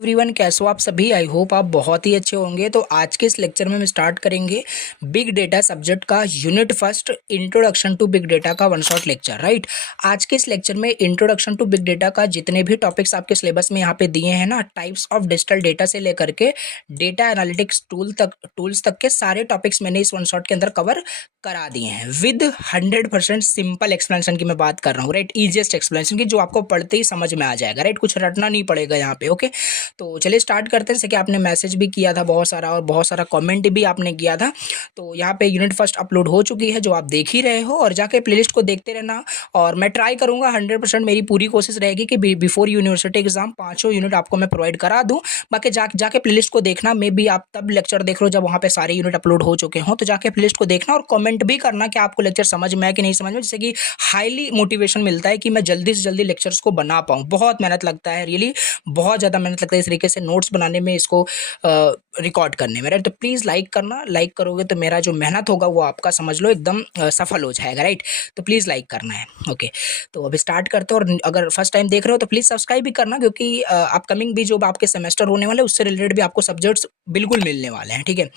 Everyone, कैसे हो आप सभी। आई होप आप बहुत ही अच्छे होंगे। तो आज के इस लेक्चर में हम स्टार्ट करेंगे बिग डेटा सब्जेक्ट का unit first introduction to big data का वन शॉट लेक्चर। राइट, आज के इस लेक्चर में इंट्रोडक्शन टू बिग डेटा का जितने भी टॉपिक्स आपके सिलेबस में यहाँ पे दिए हैं ना, टाइप्स ऑफ डिजिटल डेटा से लेकर के डेटा एनालिटिक्स टूल्स तक के सारे टॉपिक्स मैंने इस वन शॉट के अंदर कवर करा दिए हैं विद 100% सिंपल एक्सप्लेनेशन की मैं बात कर रहा हूँ। राइट, इजिएस्ट एक्सप्लेनेशन की जो आपको पढ़ते ही समझ में आ जाएगा। राइट, कुछ रटना नहीं पड़ेगा यहाँ पे। ओके, तो चलिए स्टार्ट करते हैं। जैसे कि आपने मैसेज भी किया था बहुत सारा और बहुत सारा कमेंट भी आपने किया था। तो यहाँ पे यूनिट फर्स्ट अपलोड हो चुकी है जो आप देख ही रहे हो, और जाके प्लेलिस्ट को देखते रहना। और मैं ट्राई करूँगा 100%, मेरी पूरी कोशिश रहेगी कि बिफोर यूनिवर्सिटी एग्जाम 5 यूनिट आपको मैं प्रोवाइड करा दूँ। बाकी जाके प्लेलिस्ट को देखना। मे भी आप तब लेक्चर देख रहे हो जब वहाँ पे सारे यूनिट अपलोड हो चुके हों, तो जाके प्लेलिस्ट को देखना और कमेंट भी करना कि आपको लेक्चर समझ में आया कि नहीं समझ में। जैसे कि हाईली मोटिवेशन मिलता है कि मैं जल्दी से जल्दी लेक्चर्स को बना पाऊँ। बहुत मेहनत लगता है, रियली बहुत ज़्यादा मेहनत लगता है इस तरीके से नोट्स बनाने में, इसको रिकॉर्ड करने में। राइट, तो प्लीज़ लाइक करना। लाइक करोगे तो मेरा जो मेहनत होगा वो आपका समझ लो एकदम सफल हो जाएगा। राइट, तो प्लीज़ लाइक करना है। ओके, तो अभी स्टार्ट करते हैं। और अगर फर्स्ट टाइम देख रहे हो तो प्लीज़ सब्सक्राइब भी करना, क्योंकि अपकमिंग भी जो आपके सेमेस्टर होने वाले उससे रिलेटेड भी आपको सब्जेक्ट्स बिल्कुल मिलने वाले हैं। ठीक है,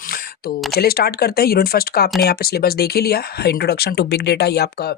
तो चलिए स्टार्ट करते हैं। यूनिट फर्स्ट का आपने यहाँ पे सिलेबस देख ही लिया। इंट्रोडक्शन टू बिग डेटा ये आपका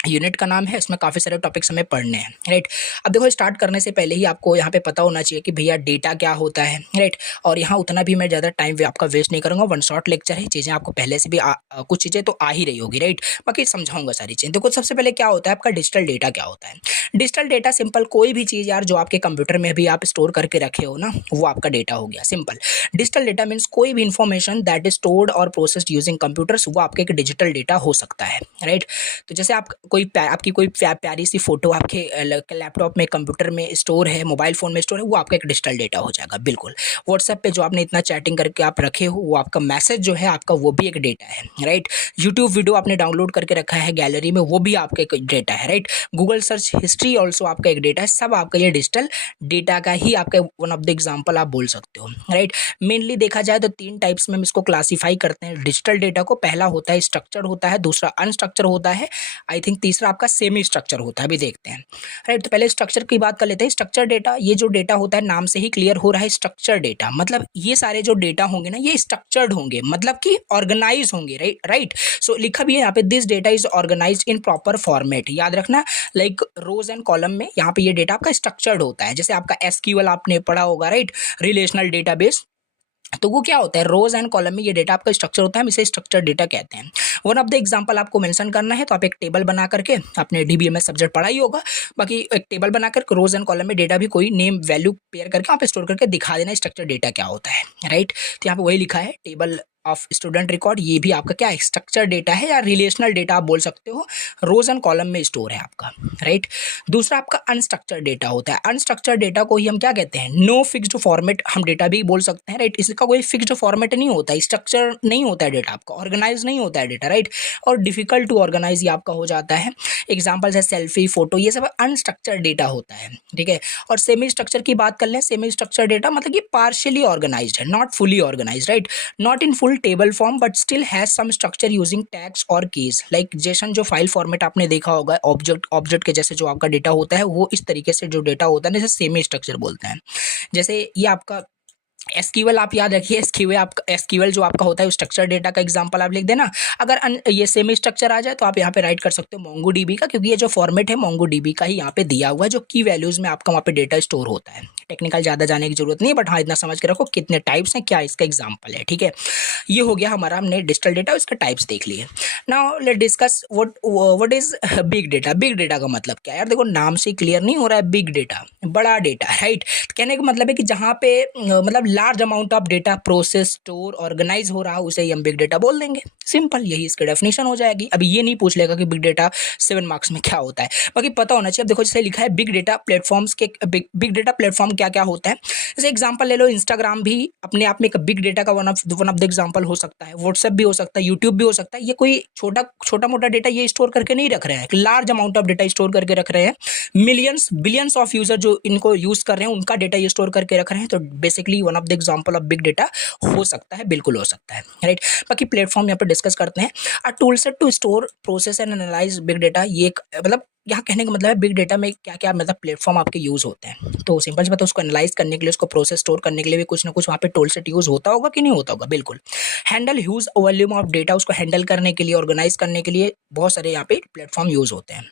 यूनिट का नाम है। इसमें काफ़ी सारे टॉपिक्स हमें पढ़ने हैं। राइट, अब देखो स्टार्ट करने से पहले ही आपको यहाँ पे पता होना चाहिए कि भैया डेटा क्या होता है। राइट, और यहाँ उतना भी मैं ज़्यादा टाइम आपका वेस्ट नहीं करूँगा। वन शॉट लेक्चर है, चीज़ें आपको पहले से भी कुछ चीज़ें तो आ ही रही होगी। राइट, बाकी समझाऊंगा सारी चीज़ें। देखो सबसे पहले क्या होता है आपका डिजिटल डेटा। क्या होता है डिजिटल डेटा? सिंपल, कोई भी चीज़ यार जो आपके कंप्यूटर में भी आप स्टोर करके रखे हो ना, वो आपका डेटा हो गया। सिंपल, डिजिटल डेटा मीन्स कोई भी इंफॉर्मेशन दैट इज स्टोर्ड और प्रोसेस्ड यूजिंग कंप्यूटर्स, वो आपके एक डिजिटल डेटा हो सकता है। राइट, तो जैसे आप आपकी कोई प्यारी सी फोटो आपके लैपटॉप में, कंप्यूटर में स्टोर है, मोबाइल फ़ोन में स्टोर है, वो आपका एक डिजिटल डेटा हो जाएगा। बिल्कुल, व्हाट्सएप पे जो आपने इतना चैटिंग करके आप रखे हो, वो आपका मैसेज जो है आपका, वो भी एक डेटा है। राइट, यूट्यूब वीडियो आपने डाउनलोड करके रखा है गैलरी में, वो भी आपका एक डेटा है। Right, Google search history also आपका एक डेटा है। सब आपका ये डिजिटल डेटा का ही आपका वन ऑफ द एग्जाम्पल आप बोल सकते हो। राइट, मेनली देखा जाए तो 3 टाइप्स में हम इसको क्लासीफाई करते हैं डिजिटल डेटा को। पहला होता है स्ट्रक्चर्ड होता है, दूसरा अनस्ट्रक्चर होता है, आई थिंक तीसरा आपका सेमी स्ट्रक्चर होता है। अभी देखते हैं। राइट, तो पहले स्ट्रक्चर की बात कर लेते हैं। स्ट्रक्चर डेटा, ये जो डेटा होता है नाम से ही क्लियर हो रहा है स्ट्रक्चर डेटा, मतलब ये सारे जो डेटा होंगे ना ये स्ट्रक्चर्ड होंगे, मतलब कि ऑर्गेनाइज होंगे। राइट राइट, सो लिखा भी है यहाँ पे, this data is organise in proper format. याद रखना, लाइक रोज एंड कॉलम में यहाँ पे ये डेटा आपका स्ट्रक्चर्ड होता है। जैसे आपका एसक्यूएल आपने पढ़ा होगा। राइट, रिलेशनल डेटाबेस, तो वो क्या होता है, रोज एंड कॉलम में ये डेटा आपका स्ट्रक्चर होता है, हम इसे स्ट्रक्चर डेटा कहते हैं। वन ऑफ द एग्जांपल आपको मेंशन करना है तो आप एक टेबल बना करके, आपने डीबीएमएस सब्जेक्ट पढ़ा ही होगा, बाकी एक टेबल बनाकर रोज एंड कॉलम में डेटा भी कोई नेम वैल्यू पेयर करके आप स्टोर करके दिखा देना स्ट्रक्चर डेटा क्या होता है। राइट, तो यहाँ पे वही लिखा है, टेबल ऑफ स्टूडेंट रिकॉर्ड, ये भी आपका क्या है, स्ट्रक्चर डेटा है या रिलेशनल डेटा आप बोल सकते हो, रोज एंड कॉलम में स्टोर है आपका। राइट, दूसरा आपका अनस्ट्रक्चर डेटा होता है। अनस्ट्रक्चर डेटा को ही हम क्या कहते हैं, नो फिक्स्ड फॉर्मेट हम डेटा भी बोल सकते हैं। राइट, इसका कोई फिक्स्ड फॉर्मेट नहीं होता, स्ट्रक्चर नहीं होता है डेटा आपका, ऑर्गेनाइज नहीं होता है डेटा। राइट, और डिफिकल्ट टू ऑर्गेनाइज ये आपका हो जाता है। एग्जाम्पल्स है सेल्फी, फोटो, ये सब अनस्ट्रक्चर डेटा होता है। ठीक है, और सेमी स्ट्रक्चर की बात कर लें, सेमी स्ट्रक्चर डेटा मतलब कि पार्शियली ऑर्गेनाइज्ड है, not fully organised. Right, not in full table form but still has some structure using tags और कीज। लाइक जेसन जो फाइल फॉर्मेट आपने देखा होगा, ऑब्जेक्ट के जैसे जो आपका डेटा होता है, वो इस तरीके से जो डेटा होता है जैसे सेमी स्ट्रक्चर बोलते हैं। जैसे ये आपका एसक्यूएल आप याद रखिए, एसक्यूएल जो आपका होता है स्ट्रक्चर डेटा का एग्जांपल आप लिख देना। अगर ये सेमी स्ट्रक्चर आ जाए तो आप यहाँ पे राइट कर सकते हो मोंगोडीबी का, क्योंकि ये जो फॉर्मेट है मोंगोडीबी का ही यहाँ पे दिया हुआ है, जो की वैल्यूज में आपका वहाँ पे डेटा स्टोर होता है। टेक्निकल ज़्यादा जाने की जरूरत नहीं है, बट हाँ इतना समझ के रखो कितने टाइप्स हैं, क्या इसका एग्जाम्पल है। ठीक है, ये हो गया हमारा, हमने डिजिटल डेटा उसके टाइप्स देख लिए। Now let discuss what is big data. Big data का मतलब क्या है यार, देखो नाम से क्लियर नहीं हो रहा है, बिग डेटा बड़ा डेटा। राइट, कहने का मतलब है कि जहाँ पे मतलब large amount of data process, store, organise हो रहा है, उसे ही हम बिग डेटा बोल देंगे। सिंपल, यही इसकी डेफिनेशन हो जाएगी। अभी ये नहीं पूछ लेगा कि बिग डेटा 7 मार्क्स में क्या होता है, बाकी पता होना चाहिए। अब देखो जैसे लिखा है बिग डेटा प्लेटफॉर्म्स के, बिग डेटा प्लेटफॉर्म क्या क्या होता है। जैसे एग्जांपल ले लो, इंस्टाग्राम भी अपने आप में एक बिग डेटा का वन ऑफ द एग्जांपल हो सकता है, व्हाट्सएप भी हो सकता है, यूट्यूब भी हो सकता है। ये कोई छोटा मोटा डेटा ये स्टोर करके नहीं रख रहे हैं, large amount of data store करके रख रहे हैं। मिलियंस बिलियंस ऑफ यूजर जो इनको यूज कर रहे हैं उनका डेटा ये स्टोर करके रख रहे हैं। तो basically one of the example of big data हो सकता है, बिल्कुल हो सकता है। राइट, बाकी प्लेटफॉर्म यहाँ पे डिस्कस करते हैं। A tool set to store, process and analyse big data, ये एक मतलब यहाँ कहने का मतलब है बिग डेटा में क्या क्या मतलब प्लेटफॉर्म आपके यूज़ होते हैं। तो सिंपल सी बात है, उसको एनालाइज करने के लिए, उसको प्रोसेस स्टोर करने के लिए भी कुछ ना कुछ वहाँ पे टूल सेट यूज़ होता होगा कि नहीं होता होगा, बिल्कुल। Handle huge volume of data, उसको हैंडल करने के लिए, ऑर्गेनाइज करने के लिए बहुत सारे यहाँ पे प्लेटफॉर्म यूज़ होते हैं।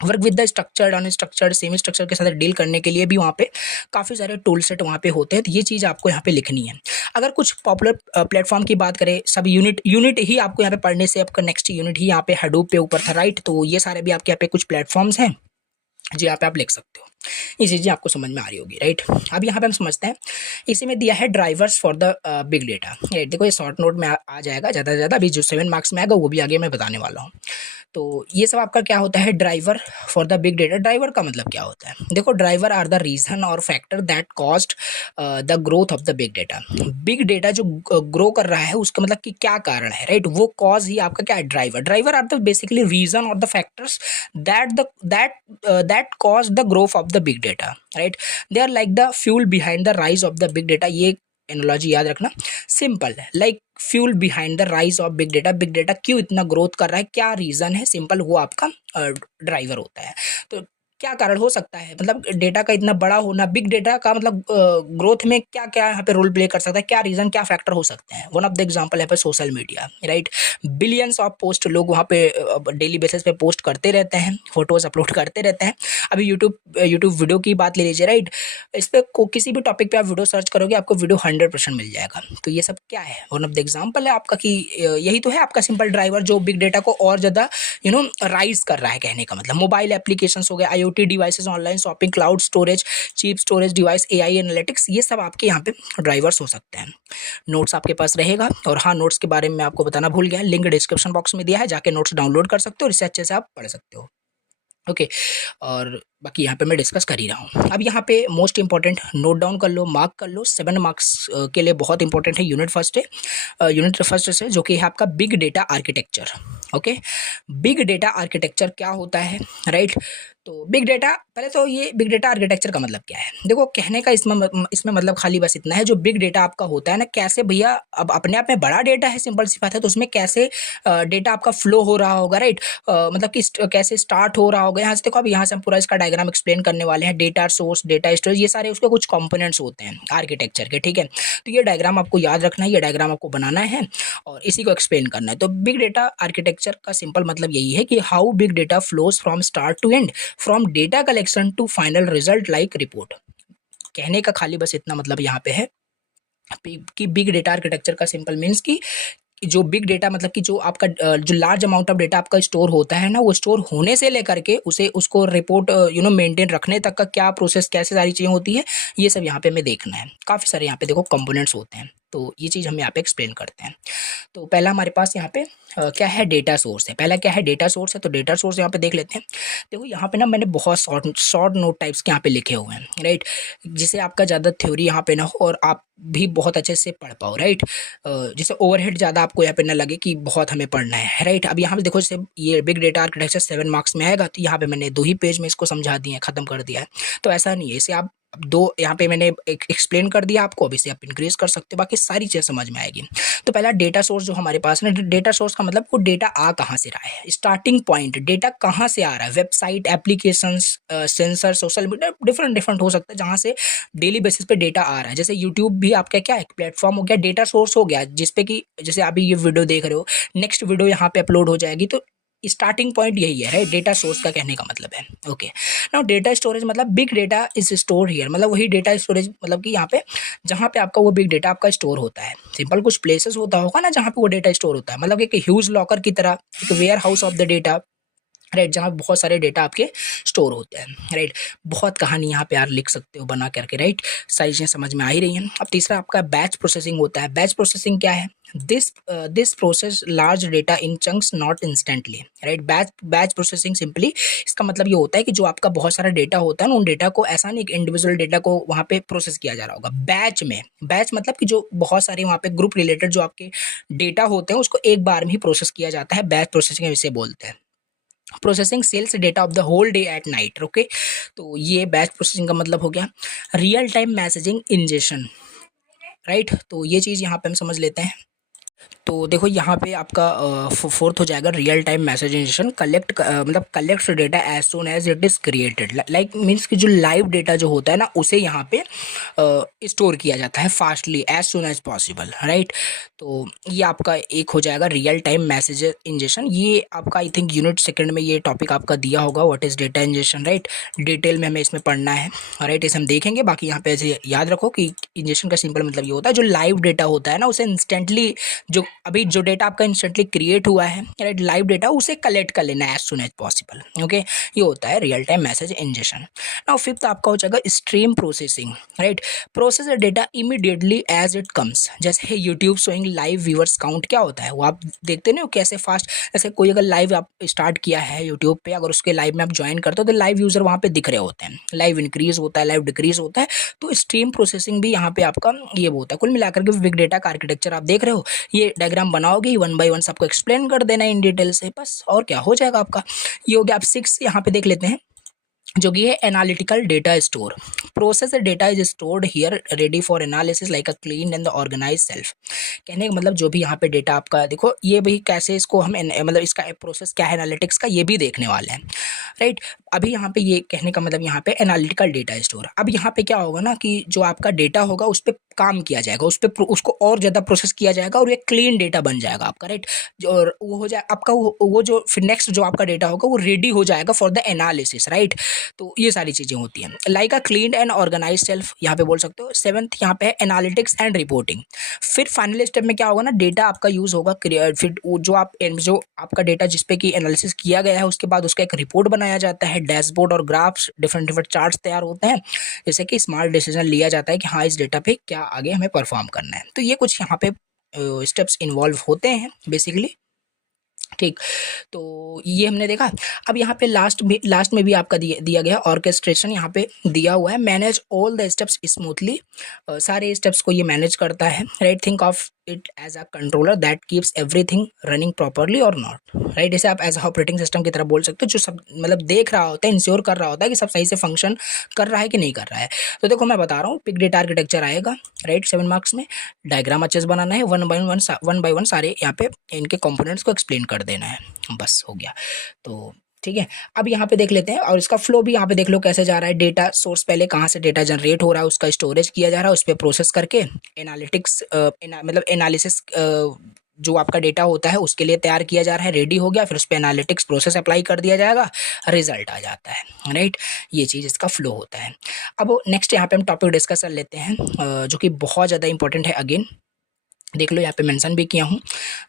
Work with the structured unstructured semi structure के साथ डील करने के लिए भी वहाँ पे काफ़ी सारे टूल सेट वहाँ पे होते हैं। तो ये चीज़ आपको यहाँ पे लिखनी है। अगर कुछ पॉपुलर प्लेटफॉर्म की बात करें, सब यूनिट ही आपको यहाँ पे पढ़ने से आपका नेक्स्ट यूनिट ही यहाँ पे हडूप पे ऊपर था, राइट। तो ये सारे भी आपके यहाँ पे कुछ प्लेटफॉर्म्स हैं जी, यहाँ पे आप लिख सकते हो। ये चीज़ें आपको समझ में आ रही होगी, राइट। अब यहाँ पे हम समझते हैं, इसी में दिया है drivers for the big data, right. देखो ये शॉर्ट नोट में आ जाएगा ज़्यादा से ज़्यादा, अभी जो 7 मार्क्स में आएगा वो भी आगे मैं बताने वाला हूँ। तो ये सब आपका क्या होता है, driver for the big data. Driver का मतलब क्या होता है, देखो ड्राइवर आर द रीजन और factor that caused the growth of the big data. Big data जो ग्रो कर रहा है उसका मतलब कि क्या कारण है, राइट। वो कॉज ही आपका क्या है, driver. Driver are the basically reason और the factors that cause the growth of the big data, right. They are like the fuel behind the rise of the big data। ये analogy याद रखना, simple like fuel behind the rise of big data. Big data क्यों इतना growth कर रहा है, क्या reason है, सिंपल वो आपका ड्राइवर होता है। तो क्या कारण हो सकता है, मतलब डेटा का इतना बड़ा होना, बिग डेटा का मतलब ग्रोथ में क्या क्या यहाँ पे रोल प्ले कर सकता है, क्या रीजन, क्या फैक्टर हो सकते हैं। वन ऑफ द एग्जांपल है पे social media, right. Billions of post लोग वहाँ पे डेली बेसिस पे पोस्ट करते रहते हैं, फोटोज अपलोड करते रहते हैं। अभी यूट्यूब वीडियो की बात ले लीजिए, राइट। इस पर किसी भी टॉपिक पे आप वीडियो सर्च करोगे आपको वीडियो 100% मिल जाएगा। तो ये सब क्या है, वन ऑफ द एग्जांपल है आपका कि यही तो है आपका सिंपल ड्राइवर जो बिग डेटा को और ज़्यादा राइज कर रहा है। कहने का मतलब मोबाइल एप्लीकेशंस हो गए, IoT devices, online shopping, cloud storage, cheap storage device, AI analytics, ये सब आपके यहाँ पे ड्राइवर्स हो सकते हैं। नोट्स आपके पास रहेगा, और हाँ नोट्स के बारे में आपको बताना भूल गया, लिंक डिस्क्रिप्शन बॉक्स में दिया है, जाके नोट्स डाउनलोड कर सकते हो और इससे अच्छे से आप पढ़ सकते हो, ओके। और बाकी यहाँ पे मैं डिस्कस कर ही रहा हूँ। अब यहाँ पे मोस्ट इंपॉर्टेंट नोट डाउन कर लो, मार्क कर लो, 7 मार्क्स के लिए बहुत इंपॉर्टेंट है यूनिट फर्स्ट है, यूनिट फर्स्ट से जो कि है आपका big data architecture, okay. Big data architecture क्या होता है, राइट। तो बिग डेटा, पहले तो ये बिग डेटा आर्किटेक्चर का मतलब क्या है, देखो कहने का इसमें मतलब खाली बस इतना है, जो बिग डेटा आपका होता है ना, कैसे भैया, अब अपने आप में बड़ा डेटा है, सिंपल सी बात है, तो उसमें कैसे डेटा आपका फ्लो हो रहा होगा, राइट। मतलब कि कैसे स्टार्ट हो रहा होगा, यहाँ से देखो, अब यहाँ से हम पूरा इसका डायग्राम एक्सप्लेन करने वाले हैं। डेटा सोर्स, डेटा स्टोरेज, ये सारे उसके कुछ कंपोनेंट्स होते हैं आर्किटेक्चर के, ठीक है। तो ये डायग्राम आपको याद रखना है, ये डायग्राम आपको बनाना है और इसी को एक्सप्लेन करना है। तो बिग डेटा आर्किटेक्चर का सिंपल मतलब यही है कि how big data flows from start to end, from data collection to final result like report. कहने का खाली बस इतना मतलब यहाँ पे है कि बिग डेटा आर्किटेक्चर का सिंपल मीन्स कि जो बिग डेटा मतलब कि जो आपका जो लार्ज अमाउंट ऑफ डेटा आपका स्टोर होता है ना, वो स्टोर होने से लेकर के उसको रिपोर्ट मेंटेन रखने तक का क्या प्रोसेस, कैसे सारी चीज़ें होती है, ये सब यहाँ पे हमें देखना है। काफ़ी सारे यहाँ पे देखो कंपोनेंट्स होते हैं, तो ये चीज़ हम यहाँ पे एक्सप्लेन करते हैं। तो पहला हमारे पास यहाँ पे क्या है, डेटा सोर्स है। पहला क्या है, डेटा सोर्स है। तो डेटा सोर्स यहाँ पे देख लेते हैं। देखो यहाँ पे ना मैंने बहुत शॉर्ट नोट टाइप्स के यहाँ पे लिखे हुए हैं, राइट, जिससे आपका ज़्यादा थ्योरी यहाँ पे ना हो और आप भी बहुत अच्छे से पढ़ पाओ, राइट। जिससे ओवरहेड ज़्यादा आपको यहाँ पे ना लगे कि बहुत हमें पढ़ना है, राइट। अब यहाँ पे देखो, जैसे ये बिग डेटा आर्किटेक्चर 7 मार्क्स में आएगा, तो यहाँ पे मैंने 2 ही पेज में इसको समझा दिया है, खत्म कर दिया है। तो ऐसा नहीं है, इसे आप अब 2 यहाँ पे मैंने एक्सप्लेन कर दिया आपको, अब इसे आप इंक्रीज कर सकते हो, बाकी सारी चीज़ समझ में आएगी। तो पहला डेटा सोर्स जो हमारे पास है ना, डेटा सोर्स का मतलब वो डेटा आ कहाँ से रहा है, स्टार्टिंग पॉइंट, डेटा कहाँ से आ रहा है, website, applications, sensor, social media, different हो सकता है जहाँ से डेली बेसिस पे डेटा आ रहा है। जैसे यूट्यूब भी आपका क्या है, प्लेटफॉर्म हो गया, डेटा सोर्स हो गया, जिसपे कि जैसे अभी ये वीडियो देख रहे हो, नेक्स्ट वीडियो यहाँ पे अपलोड हो जाएगी, तो स्टार्टिंग पॉइंट यही है, राइट। डेटा सोर्स का कहने का मतलब है, ओके। नाउ डेटा स्टोरेज मतलब big data is store here, मतलब वही डेटा स्टोरेज मतलब कि यहाँ पे जहाँ पे आपका वो बिग डेटा आपका स्टोर होता है। सिंपल कुछ प्लेसेस होता होगा ना जहाँ पे वो डेटा स्टोर होता है, मतलब एक ह्यूज लॉकर की तरह, एक warehouse of the data, right, जहाँ बहुत सारे डेटा आपके स्टोर होते हैं, राइट। बहुत कहानी यहाँ पे यार लिख सकते हो बना करके, राइट। सारी चीज़ें समझ में आ ही रही हैं। अब तीसरा आपका बैच प्रोसेसिंग होता है। बैच प्रोसेसिंग क्या है, this process large data in chunks not instantly, right. Batch processing simply इसका मतलब ये होता है कि जो आपका बहुत सारा डेटा होता है ना, उन डेटा को ऐसा नहीं कि इंडिविजुअल डेटा को वहाँ पे प्रोसेस किया जा रहा होगा, बैच में। बैच मतलब कि जो बहुत सारे वहाँ पे ग्रुप रिलेटेड जो आपके डेटा होते हैं उसको एक बार में ही प्रोसेस किया जाता है, बैच प्रोसेसिंग इसे बोलते हैं। Processing sales data of the whole day at night, okay. तो ये बैच प्रोसेसिंग का मतलब हो गया। Real time messaging injection, right. तो ये चीज़ यहाँ पे हम समझ लेते हैं। तो देखो यहाँ पे आपका फोर्थ हो जाएगा रियल टाइम मैसेज इंजेक्शन, मतलब collect data as soon as it is created, like means कि जो लाइव डेटा जो होता है ना उसे यहाँ पे स्टोर किया जाता है fastly as soon as possible, right. तो ये आपका एक हो जाएगा रियल टाइम मैसेज इंजेक्शन। ये आपका आई थिंक यूनिट सेकंड में ये टॉपिक आपका दिया होगा, what is data injection, right. Detail में हमें इसमें पढ़ना है, राइट, इसे हम देखेंगे। बाकी यहाँ पे ऐसे याद रखो कि इंजेक्शन का सिंपल मतलब ये होता है जो लाइव डेटा होता है ना उसे इंस्टेंटली, जो अभी जो डेटा आपका इंस्टेंटली क्रिएट हुआ है, राइट, लाइव डेटा, उसे कलेक्ट कर लेना as soon as possible. Okay, ये होता है real time message injection. Now fifth आपका हो जाएगा stream processing, right. Process the data immediately as it comes. जैसे YouTube showing live viewers count, क्या होता है वो आप देखते नहीं हो कैसे फास्ट, जैसे कोई अगर लाइव आप स्टार्ट किया है यूट्यूब पे, अगर उसके लाइव में आप ज्वाइन करते हो तो लाइव यूजर वहाँ पे दिख रहे होते हैं, लाइव इंक्रीज होता है, लाइव डिक्रीज होता है। तो स्ट्रीम प्रोसेसिंग भी यहाँ पे आपका ये होता है। कुल मिलाकर के बिग डेटा का आर्किटेक्चर आप देख रहे हो, ये डायग्राम बनाओगे, वन बाय वन सबको एक्सप्लेन कर देना इन डिटेल से, बस और क्या हो जाएगा आपका। ये हो गया। आप 6 यहाँ पे देख लेते हैं जो कि है analytical data store. Process data is stored here ready for analysis like a clean and organise shelf. कहने का मतलब जो भी यहाँ पे डेटा आपका देखो, ये भी कैसे इसको हम मतलब इसका प्रोसेस क्या है एनालिटिक्स का, ये भी देखने वाले हैं, राइट। अभी यहाँ पे ये कहने का मतलब यहाँ पे एनालिटिकल डेटा स्टोर। अब यहाँ पे क्या होगा ना कि जो आपका डेटा होगा उस पर काम किया जाएगा, उस पर उसको और ज़्यादा प्रोसेस किया जाएगा और ये क्लीन डेटा बन जाएगा आपका, राइट। और वो हो जाए आपका वो जो फिर नेक्स्ट जो आपका डेटा होगा वो रेडी हो जाएगा फॉर द एनालिसिस, राइट। तो ये सारी चीज़ें होती हैं like a clean and organise shelf, यहाँ पे बोल सकते हो। सेवंथ यहाँ पे है एनालिटिक्स एंड रिपोर्टिंग। फिर फाइनल स्टेप में क्या होगा ना, डेटा आपका यूज़ होगा, फिर जो आपका डेटा जिसपे कि एनालिसिस किया गया है उसके बाद उसका एक रिपोर्ट बनाया जाता है, डैशबोर्ड और ग्राफ्स, डिफरेंट डिफरेंट चार्ट्स तैयार होते हैं, जैसे कि स्मार्ट डिसीजन लिया जाता है कि हाँ इस डेटा पे क्या आगे हमें परफॉर्म करना है। तो ये कुछ यहाँ पे स्टेप्स इन्वॉल्व होते हैं बेसिकली, ठीक। तो ये हमने देखा। अब यहाँ पे लास्ट में भी आपका दिया गया ऑर्केस्ट्रेशन, यहाँ पे दिया हुआ है manage all the steps smoothly. सारे स्टेप्स को ये मैनेज करता है, right. Think of it as a controller that keeps everything running properly और नॉट, राइट। इसे आप एज ऑपरेटिंग सिस्टम की तरह बोल सकते हो, जो सब मतलब देख रहा होता है, इंश्योर कर रहा होता है कि सब सही से फंक्शन कर रहा है कि नहीं कर रहा है। तो देखो मैं बता रहा हूँ, बिग डेटा आर्किटेक्चर आएगा, राइट, 7 मार्क्स में। डायग्राम अच्छे से बनाना है, वन बाय वन सारे यहाँ पे इनके कंपोनेंट्स को एक्सप्लेन कर देना है, बस हो गया। तो ठीक है, अब यहाँ पे देख लेते हैं और इसका फ्लो भी यहाँ पे देख लो कैसे जा रहा है। डेटा सोर्स पहले कहाँ से डेटा जनरेट हो रहा है, उसका स्टोरेज किया जा रहा है, उस पर प्रोसेस करके एनालिटिक्स मतलब एनालिसिस जो आपका डेटा होता है उसके लिए तैयार किया जा रहा है, रेडी हो गया, फिर उस पर एनालिटिक्स प्रोसेस अप्लाई कर दिया जाएगा, रिजल्ट आ जाता है, राइट। ये चीज़ इसका फ्लो होता है। अब नेक्स्ट यहाँ पे हम टॉपिक डिस्कस कर लेते हैं जो कि बहुत ज़्यादा इंपॉर्टेंट है, अगेन देख लो यहाँ पे मेंशन भी किया हूँ,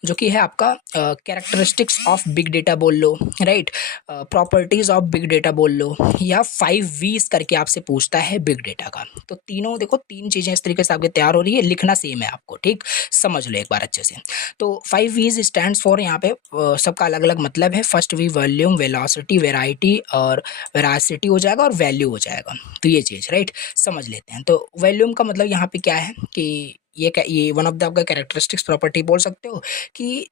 जो कि है आपका कैरेक्टरिस्टिक्स ऑफ बिग डेटा बोल लो, right, properties of big data बोल लो, या 5 V's करके आपसे पूछता है बिग डेटा का। तो तीनों देखो, 3 चीज़ें इस तरीके से आपके तैयार हो रही है, लिखना सेम है आपको, ठीक, समझ लो एक बार अच्छे से। तो 5 V's स्टैंड्स फॉर, यहाँ पे सबका अलग अलग मतलब है। First V volume, velocity, variety और वेरासिटी हो जाएगा और वैल्यू हो जाएगा। तो ये चीज़, राइट, समझ लेते हैं। तो वॉल्यूम का मतलब यहाँ पे क्या है कि ये वन ऑफ द आपका कैरेक्टरिस्टिक्स प्रॉपर्टी बोल सकते हो कि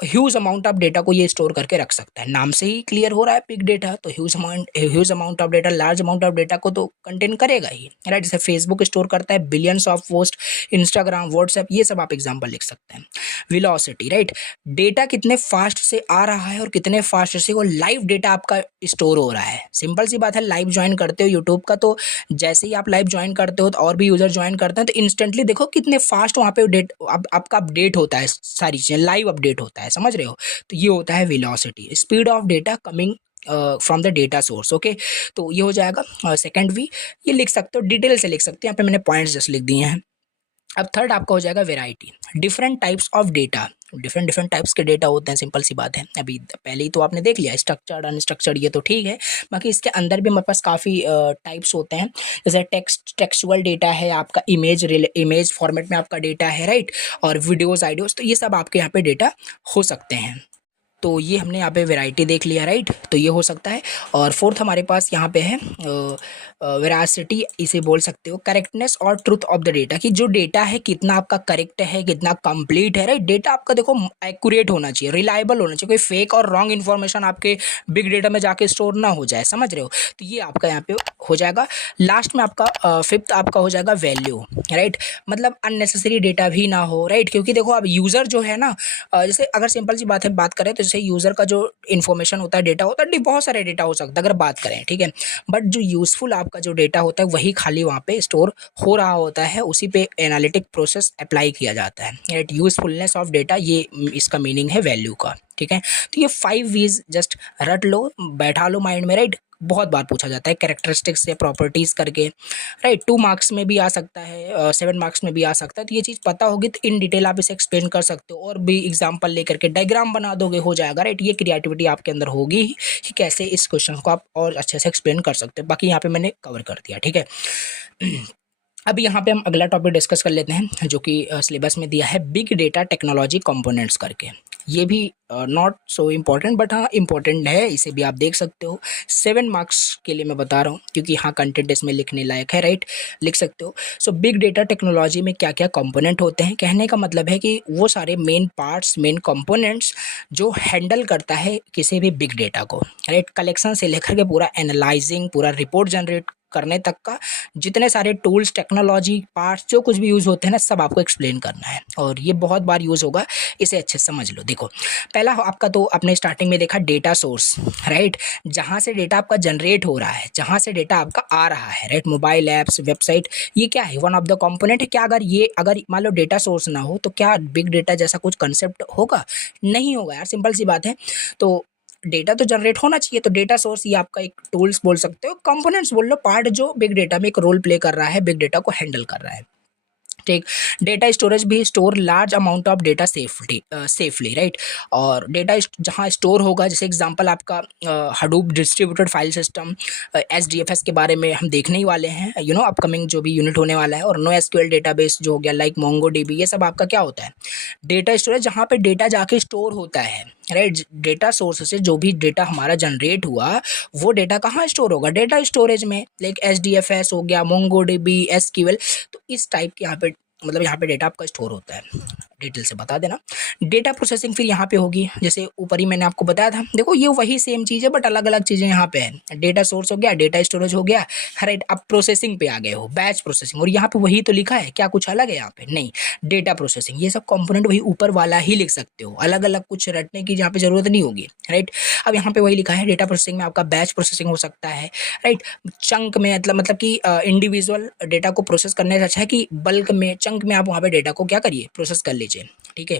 ह्यूज अमाउंट ऑफ डेटा को ये स्टोर करके रख सकता है। नाम से ही क्लियर हो रहा है बिग डेटा, तो huge amount of data, large amount of data को तो कंटेन करेगा ही, राइट। जैसे फेसबुक स्टोर करता है billions of post, Instagram, WhatsApp, ये सब आप एग्जांपल लिख सकते हैं। वेलोसिटी, राइट, डेटा कितने फास्ट से आ रहा है और कितने फास्ट से वो लाइव डेटा आपका स्टोर हो रहा है। सिंपल सी बात है, लाइव ज्वाइन करते हो यूट्यूब का, तो जैसे ही आप लाइव ज्वाइन करते हो तो और भी यूजर ज्वाइन करते हैं, तो इंस्टेंटली देखो कितने फास्ट वहाँ पे आपका अपडेट होता है, सारी चीज़ें लाइव अपडेट होता है, समझ रहे हो। तो ये होता है velocity, speed of data coming from the data source, okay. तो ये हो जाएगा सेकंड वी, ये लिख सकते हो, डिटेल से लिख सकते हो, यहाँ पे मैंने पॉइंट्स जस्ट लिख दिए हैं। अब थर्ड आपका हो जाएगा variety, different types of data, different different types के डेटा होते हैं, सिंपल सी बात है। अभी पहले ही तो आपने देख लिया स्ट्रक्चर्ड अनस्ट्रक्चर्ड, ये तो ठीक है, बाकी इसके अंदर भी हमारे पास काफ़ी टाइप्स होते हैं। जैसे टेक्सचुअल डेटा है आपका, इमेज फॉर्मेट में आपका डेटा है, राइट, और वीडियोज़, आइडियोज़, तो ये सब आपके यहाँ पे डेटा हो सकते हैं। तो ये हमने यहाँ पे वैरायटी देख लिया, राइट, तो ये हो सकता है। और फोर्थ हमारे पास यहाँ पे है वेरासिटी इसे बोल सकते हो, करेक्टनेस और ट्रुथ ऑफ द डेटा, कि जो डेटा है कितना आपका करेक्ट है, कितना कंप्लीट है, राइट। डेटा आपका देखो एक्यूरेट होना चाहिए, रिलायबल होना चाहिए, कोई फेक और रॉन्ग इन्फॉर्मेशन आपके बिग डेटा में जाके स्टोर ना हो जाए, समझ रहे हो। तो ये आपका यहाँ पे हो जाएगा। लास्ट में आपका फिफ्थ आपका हो जाएगा वैल्यू, राइट। मतलब अननेसेसरी डेटा भी ना हो, राइट, क्योंकि देखो अब यूज़र जो है ना, जैसे अगर सिंपल सी बात है, बात करें तो जैसे यूज़र का जो इन्फॉर्मेशन होता है, डेटा होता है, बहुत सारे डेटा हो सकता है अगर बात करें, ठीक है। बट जो यूज़फुल आपका जो डेटा होता है वही खाली वहाँ पे स्टोर हो रहा होता है, उसी पे एनालिटिक प्रोसेस अप्लाई किया जाता है, राइट। यूज़फुलनेस ऑफ डेटा, ये इसका मीनिंग है वैल्यू का, ठीक है। तो ये 5 वीज जस्ट रट लो, बैठा लो माइंड में, राइट। बहुत बार पूछा जाता है कैरेक्टरिस्टिक्स से प्रॉपर्टीज़ करके, राइट। 2 मार्क्स में भी आ सकता है, 7 मार्क्स में भी आ सकता है। तो ये चीज़ पता होगी तो इन डिटेल आप इसे एक्सप्लेन कर सकते हो, और भी एग्जांपल लेकर के डायग्राम बना दोगे, हो जाएगा, राइट। ये क्रिएटिविटी आपके अंदर होगी ही कि कैसे इस क्वेश्चन को आप और अच्छे से एक्सप्लेन कर सकते हो। बाकी यहाँ पे मैंने कवर कर दिया, ठीक है। अब यहाँ पे हम अगला टॉपिक डिस्कस कर लेते हैं, जो कि सिलेबस में दिया है, बिग डेटा टेक्नोलॉजी कंपोनेंट्स करके। ये भी नॉट सो इम्पॉर्टेंट, बट हाँ इम्पॉर्टेंट है, इसे भी आप देख सकते हो। 7 मार्क्स के लिए मैं बता रहा हूँ, क्योंकि हाँ कंटेंट इसमें लिखने लायक है, राइट, लिख सकते हो। सो बिग डेटा टेक्नोलॉजी में क्या क्या कंपोनेंट होते हैं, कहने का मतलब है कि वो सारे मेन पार्ट्स, मेन कंपोनेंट्स जो हैंडल करता है किसी भी बिग डेटा को, राइट। कलेक्शन से लेकर के पूरा एनालाइजिंग, पूरा रिपोर्ट जनरेट करने तक का, जितने सारे टूल्स, टेक्नोलॉजी, पार्ट्स, जो कुछ भी यूज़ होते हैं ना, सब आपको एक्सप्लेन करना है, और ये बहुत बार यूज़ होगा, इसे अच्छे से समझ लो। देखो पहला आपका तो आपने स्टार्टिंग में देखा डेटा सोर्स, राइट, जहाँ से डेटा आपका जनरेट हो रहा है, जहाँ से डेटा आपका आ रहा है, राइट। मोबाइल ऐप्स, वेबसाइट, ये क्या है, वन ऑफ द कंपोनेंट है। क्या अगर मान लो डेटा सोर्स ना हो तो क्या बिग डेटा जैसा कुछ कंसेप्ट होगा? नहीं होगा यार, सिंपल सी बात है। तो डेटा तो जनरेट होना चाहिए, तो डेटा सोर्स ये आपका एक टूल्स बोल सकते हो, कंपोनेंट्स बोल लो, पार्ट जो बिग डेटा में एक रोल प्ले कर रहा है, बिग डेटा को हैंडल कर रहा है, ठीक। डेटा स्टोरेज भी store large amount of data safely, right. और डेटा जहाँ स्टोर होगा, जैसे एग्जांपल आपका हडूप डिस्ट्रीब्यूटेड फाइल सिस्टम, एसडीएफएस के बारे में हम देखने ही वाले हैं, अपकमिंग जो भी यूनिट होने वाला है। और नो एसक्यूएल डेटाबेस जो हो गया, लाइक मोंगो डीबी, ये सब आपका क्या होता है, डेटा स्टोरेज, जहाँ पे डेटा जाके स्टोर होता है, राइट। डेटा सोर्स से जो भी डेटा हमारा जनरेट हुआ, वो डेटा कहाँ स्टोर होगा, डेटा स्टोरेज में, लाइक एसडीएफएस हो गया, मोंगो डीबी, एसक्यूएल। तो इस टाइप के यहाँ पे, मतलब यहाँ पे डेटा आपका स्टोर होता है, डिटेल से बता देना। डेटा प्रोसेसिंग फिर यहाँ पे होगी, जैसे ऊपर ही मैंने आपको बताया था, देखो ये वही सेम चीज़ है, बट अलग अलग चीज़ें यहाँ पे है। डेटा सोर्स हो गया, डेटा स्टोरेज हो गया, राइट। अब प्रोसेसिंग पे आ गए हो, बैच प्रोसेसिंग, और यहाँ पे वही तो लिखा है, क्या कुछ अलग है यहाँ पे? नहीं, डेटा प्रोसेसिंग, ये सब कंपोनेंट वही ऊपर वाला ही लिख सकते हो, अलग अलग कुछ रटने की यहाँ पे जरूरत नहीं होगी, राइट। अब यहाँ पे वही लिखा है, डेटा प्रोसेसिंग में आपका बैच प्रोसेसिंग हो सकता है, राइट। चंक में, मतलब कि इंडिविजुअल डेटा को प्रोसेस करने से अच्छा है कि बल्क में, चंक में आप वहाँ पे डेटा को क्या करिए, प्रोसेस कर लीजिए, ठीक है।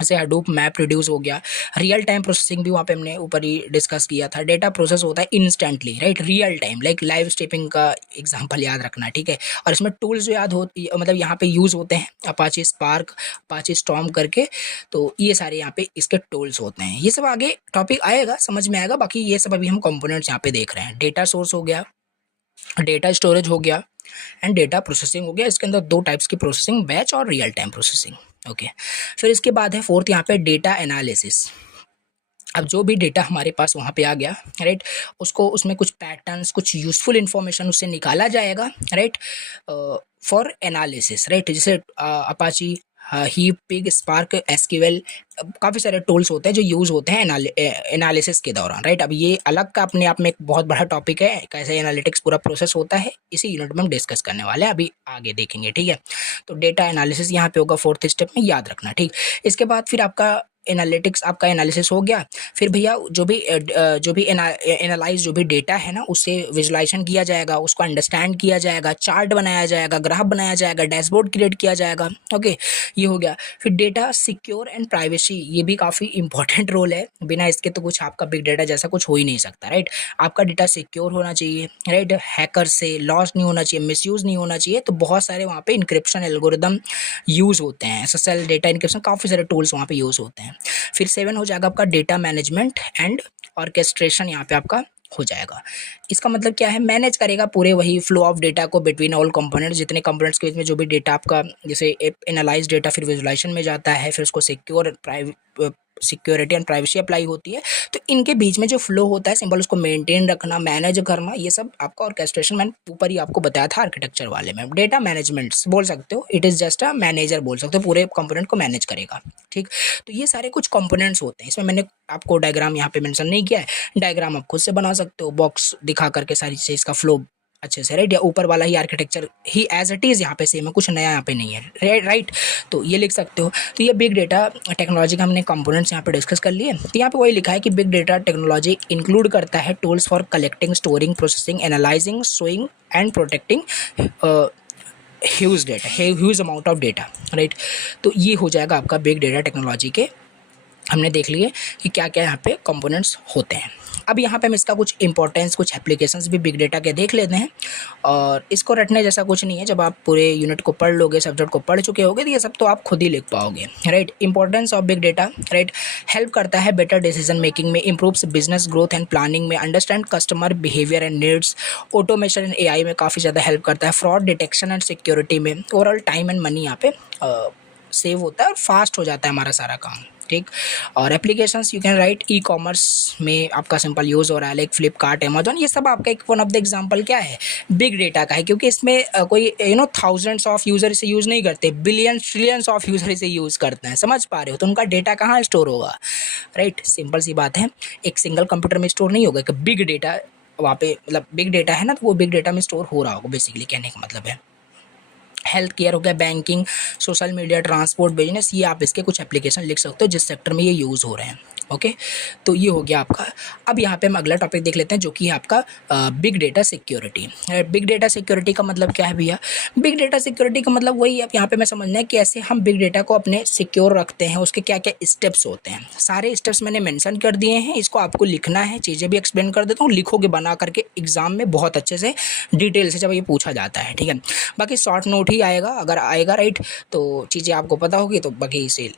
जैसे हडूप मैप रिड्यूस हो गया। रियल टाइम प्रोसेसिंग भी वहाँ पे हमने ऊपर ही डिस्कस किया था। डेटा प्रोसेस होता है instantly, right, real time, like live streaming का एग्जांपल याद रखना, ठीक है। और इसमें टूल्स जो याद हो, मतलब यहाँ पे यूज़ होते हैं, अपाचे स्पार्क, अपाचे स्टॉर्म करके। तो ये सारे यहाँ पे इसके टूल्स होते हैं। ये सब आगे टॉपिक आएगा, समझ में आएगा। बाकी ये सब अभी हम कंपोनेंट्स यहाँ पे देख रहे हैं। डेटा सोर्स हो गया, डेटा स्टोरेज हो गया, एंड डेटा प्रोसेसिंग हो गया। इसके अंदर 2 टाइप्स की प्रोसेसिंग, बैच और रियल टाइम प्रोसेसिंग, ओके। फिर इसके बाद है फोर्थ यहाँ पे डेटा एनालिसिस। अब जो भी डेटा हमारे पास वहाँ पे आ गया, राइट, उसको, उसमें कुछ पैटर्न्स, कुछ यूजफुल इंफॉर्मेशन उससे निकाला जाएगा, राइट, फॉर एनालिसिस, राइट। जैसे Apache, heap, pig, spark, SQL, काफ़ी सारे टूल्स होते हैं जो यूज़ होते हैं एनालिसिस के दौरान, राइट। अब ये अलग का अपने आप में एक बहुत बड़ा टॉपिक है, कैसे एनालिटिक्स पूरा प्रोसेस होता है, इसी यूनिट में हम डिस्कस करने वाले हैं, अभी आगे देखेंगे, ठीक है। तो डेटा एनालिसिस यहाँ पे होगा फोर्थ स्टेप में, याद रखना, ठीक। इसके बाद फिर आपका एनालिटिक्स, आपका एनालिसिस हो गया। फिर भैया जो भी एनालाइज जो भी डेटा है ना, उससे विजुलाइजेशन किया जाएगा, उसको अंडरस्टैंड किया जाएगा, चार्ट बनाया जाएगा, ग्राफ बनाया जाएगा, डैशबोर्ड क्रिएट किया जाएगा, ओके, ये हो गया। फिर डेटा सिक्योर एंड प्राइवेसी, ये भी काफ़ी इंपॉर्टेंट रोल है, बिना इसके तो कुछ आपका बिग डेटा जैसा कुछ हो ही नहीं सकता, राइट। आपका डेटा सिक्योर होना चाहिए, राइट, हैकर से लॉस नहीं होना चाहिए, मिसयूज़ नहीं होना चाहिए। तो बहुत सारे वहाँ पे इंक्रिप्शन एल्गोरिदम यूज़ होते हैं, एसएसएल, डेटा इंक्रिप्शन, काफ़ी सारे टूल्स वहाँ पे यूज़ होते हैं। फिर 7 हो जाएगा आपका डेटा मैनेजमेंट एंड ऑर्केस्ट्रेशन, यहाँ पे आपका हो जाएगा। इसका मतलब क्या है, मैनेज करेगा पूरे वही फ्लो ऑफ डेटा को बिटवीन ऑल कंपोनेंट्स, जितने कंपोनेंट्स के बीच में जो भी डेटा आपका, जैसे एनालाइज डेटा फिर विजुलाइजेशन में जाता है, फिर उसको secure security and privacy apply होती है। तो इनके बीच में जो फ्लो होता है सिंपल उसको मेंटेन रखना, मैनेज करना, ये सब आपका ऑर्केस्ट्रेशन मैंने ऊपर ही आपको बताया था आर्किटेक्चर वाले में। डेटा मैनेजमेंट बोल सकते हो, it is just a manager बोल सकते हो, पूरे कंपोनेंट को मैनेज करेगा। ठीक, तो ये सारे कुछ कंपोनेंट्स होते हैं। इसमें मैंने आपको डायग्राम यहाँ पे मेंशन नहीं किया है, डायग्राम आप खुद से बना सकते हो, बॉक्स दिखा करके सारी चीज़ इसका फ्लो अच्छे से, राइट। या ऊपर वाला ही आर्किटेक्चर ही एज इट इज़ यहाँ पे सेम है, कुछ नया यहाँ पे नहीं है, राइट। तो ये लिख सकते हो। तो ये बिग डेटा टेक्नोलॉजी का हमने कंपोनेंट्स यहाँ पे डिस्कस कर लिए। तो यहाँ पे वही लिखा है कि बिग डेटा टेक्नोलॉजी इंक्लूड करता है tools for collecting, storing, processing, analysing, showing and protecting huge data, huge amount of data, right. तो ये हो जाएगा आपका बिग डेटा टेक्नोलॉजी के। हमने देख लिए कि क्या क्या यहाँ पे कंपोनेंट्स होते हैं। अब यहाँ पे हम इसका कुछ इंपॉर्टेंस, कुछ एप्लीकेशंस भी बिग डेटा के देख लेते हैं। और इसको रटने जैसा कुछ नहीं है, जब आप पूरे यूनिट को पढ़ लोगे, सब्जेक्ट को पढ़ चुके होगे, तो ये सब तो आप खुद ही लिख पाओगे, right. Importance of big data, right, help करता है बेटर डिसीजन मेकिंग में, improves business growth and planning में, understand customer behaviour and needs, automation and AI में काफ़ी ज़्यादा हेल्प करता है, फ्रॉड डिटेक्शन एंड सिक्योरिटी में, ओवरऑल टाइम एंड मनी यहाँ पे सेव होता है और फास्ट हो जाता है हमारा सारा काम, ठीक। और applications you can write, e commerce में आपका सिंपल यूज़ हो रहा है, लाइक फ्लिपकार्ट, अमेजॉन, ये सब आपका एक वन ऑफ द एग्जांपल क्या है, बिग डेटा का है। क्योंकि इसमें कोई थाउजेंड्स ऑफ यूज़र इसे यूज़ नहीं करते, बिलियंस ट्रिलियंस ऑफ यूज़र इसे यूज़ करते हैं, समझ पा रहे हो। तो उनका डेटा कहाँ स्टोर होगा, राइट। सिंपल सी बात है, एक सिंगल कंप्यूटर में स्टोर नहीं होगा, एक बिग डेटा वहाँ पे, मतलब बिग डेटा है ना, तो वो बिग डेटा में स्टोर हो रहा होगा, बेसिकली कहने का मतलब है। हेल्थ केयर हो गया, banking, social media, transport, business, ये आप इसके कुछ एप्लीकेशन लिख सकते हो जिस सेक्टर में ये यूज़ हो रहे हैं, ओके। तो ये हो गया आपका। अब यहाँ पे हम अगला टॉपिक देख लेते हैं जो कि है आपका big data security. Big data security का मतलब क्या है भैया? बिग डेटा सिक्योरिटी का मतलब वही है, यहाँ पे मैं समझना है कैसे हम बिग डेटा को अपने सिक्योर रखते हैं, उसके क्या क्या स्टेप्स होते हैं। सारे स्टेप्स मैंने मेंशन कर दिए हैं, इसको आपको लिखना है, चीज़ें भी एक्सप्लेन कर देता हूँ, लिखोगे बना करके एग्जाम में बहुत अच्छे से डिटेल से जब ये पूछा जाता है, ठीक है। बाकी शॉर्ट नोट ही आएगा, अगर आएगा, राइट, तो चीज़ें आपको पता होगी तो बाकी इसे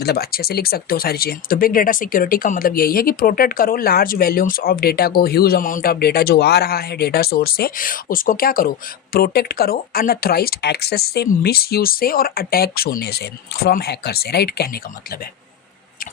मतलब अच्छे से लिख सकते हो सारी चीज़ें। तो बिग डेटा सिक्योरिटी का मतलब यही है कि प्रोटेक्ट करो लार्ज वॉल्यूम्स ऑफ डेटा को, ह्यूज अमाउंट ऑफ डेटा जो आ रहा है डेटा सोर्स से, उसको क्या करो, प्रोटेक्ट करो अनऑथराइज्ड एक्सेस से, मिस यूज से और अटैक्स होने से, फ्रॉम हैकर से, राइट, कहने का मतलब है।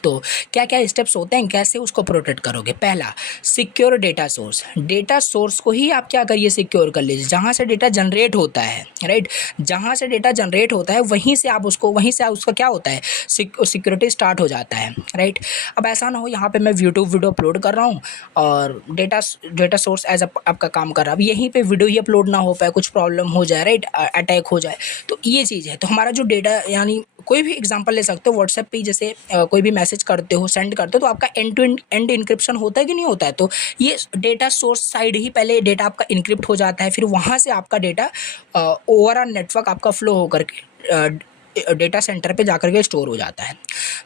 तो क्या क्या स्टेप्स होते हैं, कैसे उसको प्रोटेक्ट करोगे? पहला, secure data source. Data source को ही आप क्या करिए, सिक्योर कर लीजिए, जहाँ से डेटा जनरेट होता है, राइट, जहाँ से डेटा जनरेट होता है वहीं से आप उसको, वहीं से उसका क्या होता है, सिक्योरिटी स्टार्ट हो जाता है, राइट। अब ऐसा ना हो यहाँ पे मैं यूट्यूब वीडियो अपलोड कर रहा हूँ और डेटा सोर्स एज आपका काम कर रहा है, अब यहीं पे वीडियो ही अपलोड ना हो पाए, कुछ प्रॉब्लम हो जाए, राइट, अटैक हो जाए, तो ये चीज़ है। तो हमारा जो डेटा, यानी कोई भी एग्जांपल ले सकते हो, व्हाट्सएप पे जैसे कोई भी मैसेज करते हो, सेंड करते हो, तो आपका एंड टू एंड इंक्रिप्शन होता है कि नहीं होता है? तो ये डेटा सोर्स साइड ही पहले डेटा आपका इंक्रिप्ट हो जाता है, फिर वहाँ से आपका डेटा ओवरऑल नेटवर्क आपका फ्लो होकर के डेटा सेंटर पे जाकर के स्टोर हो जाता है।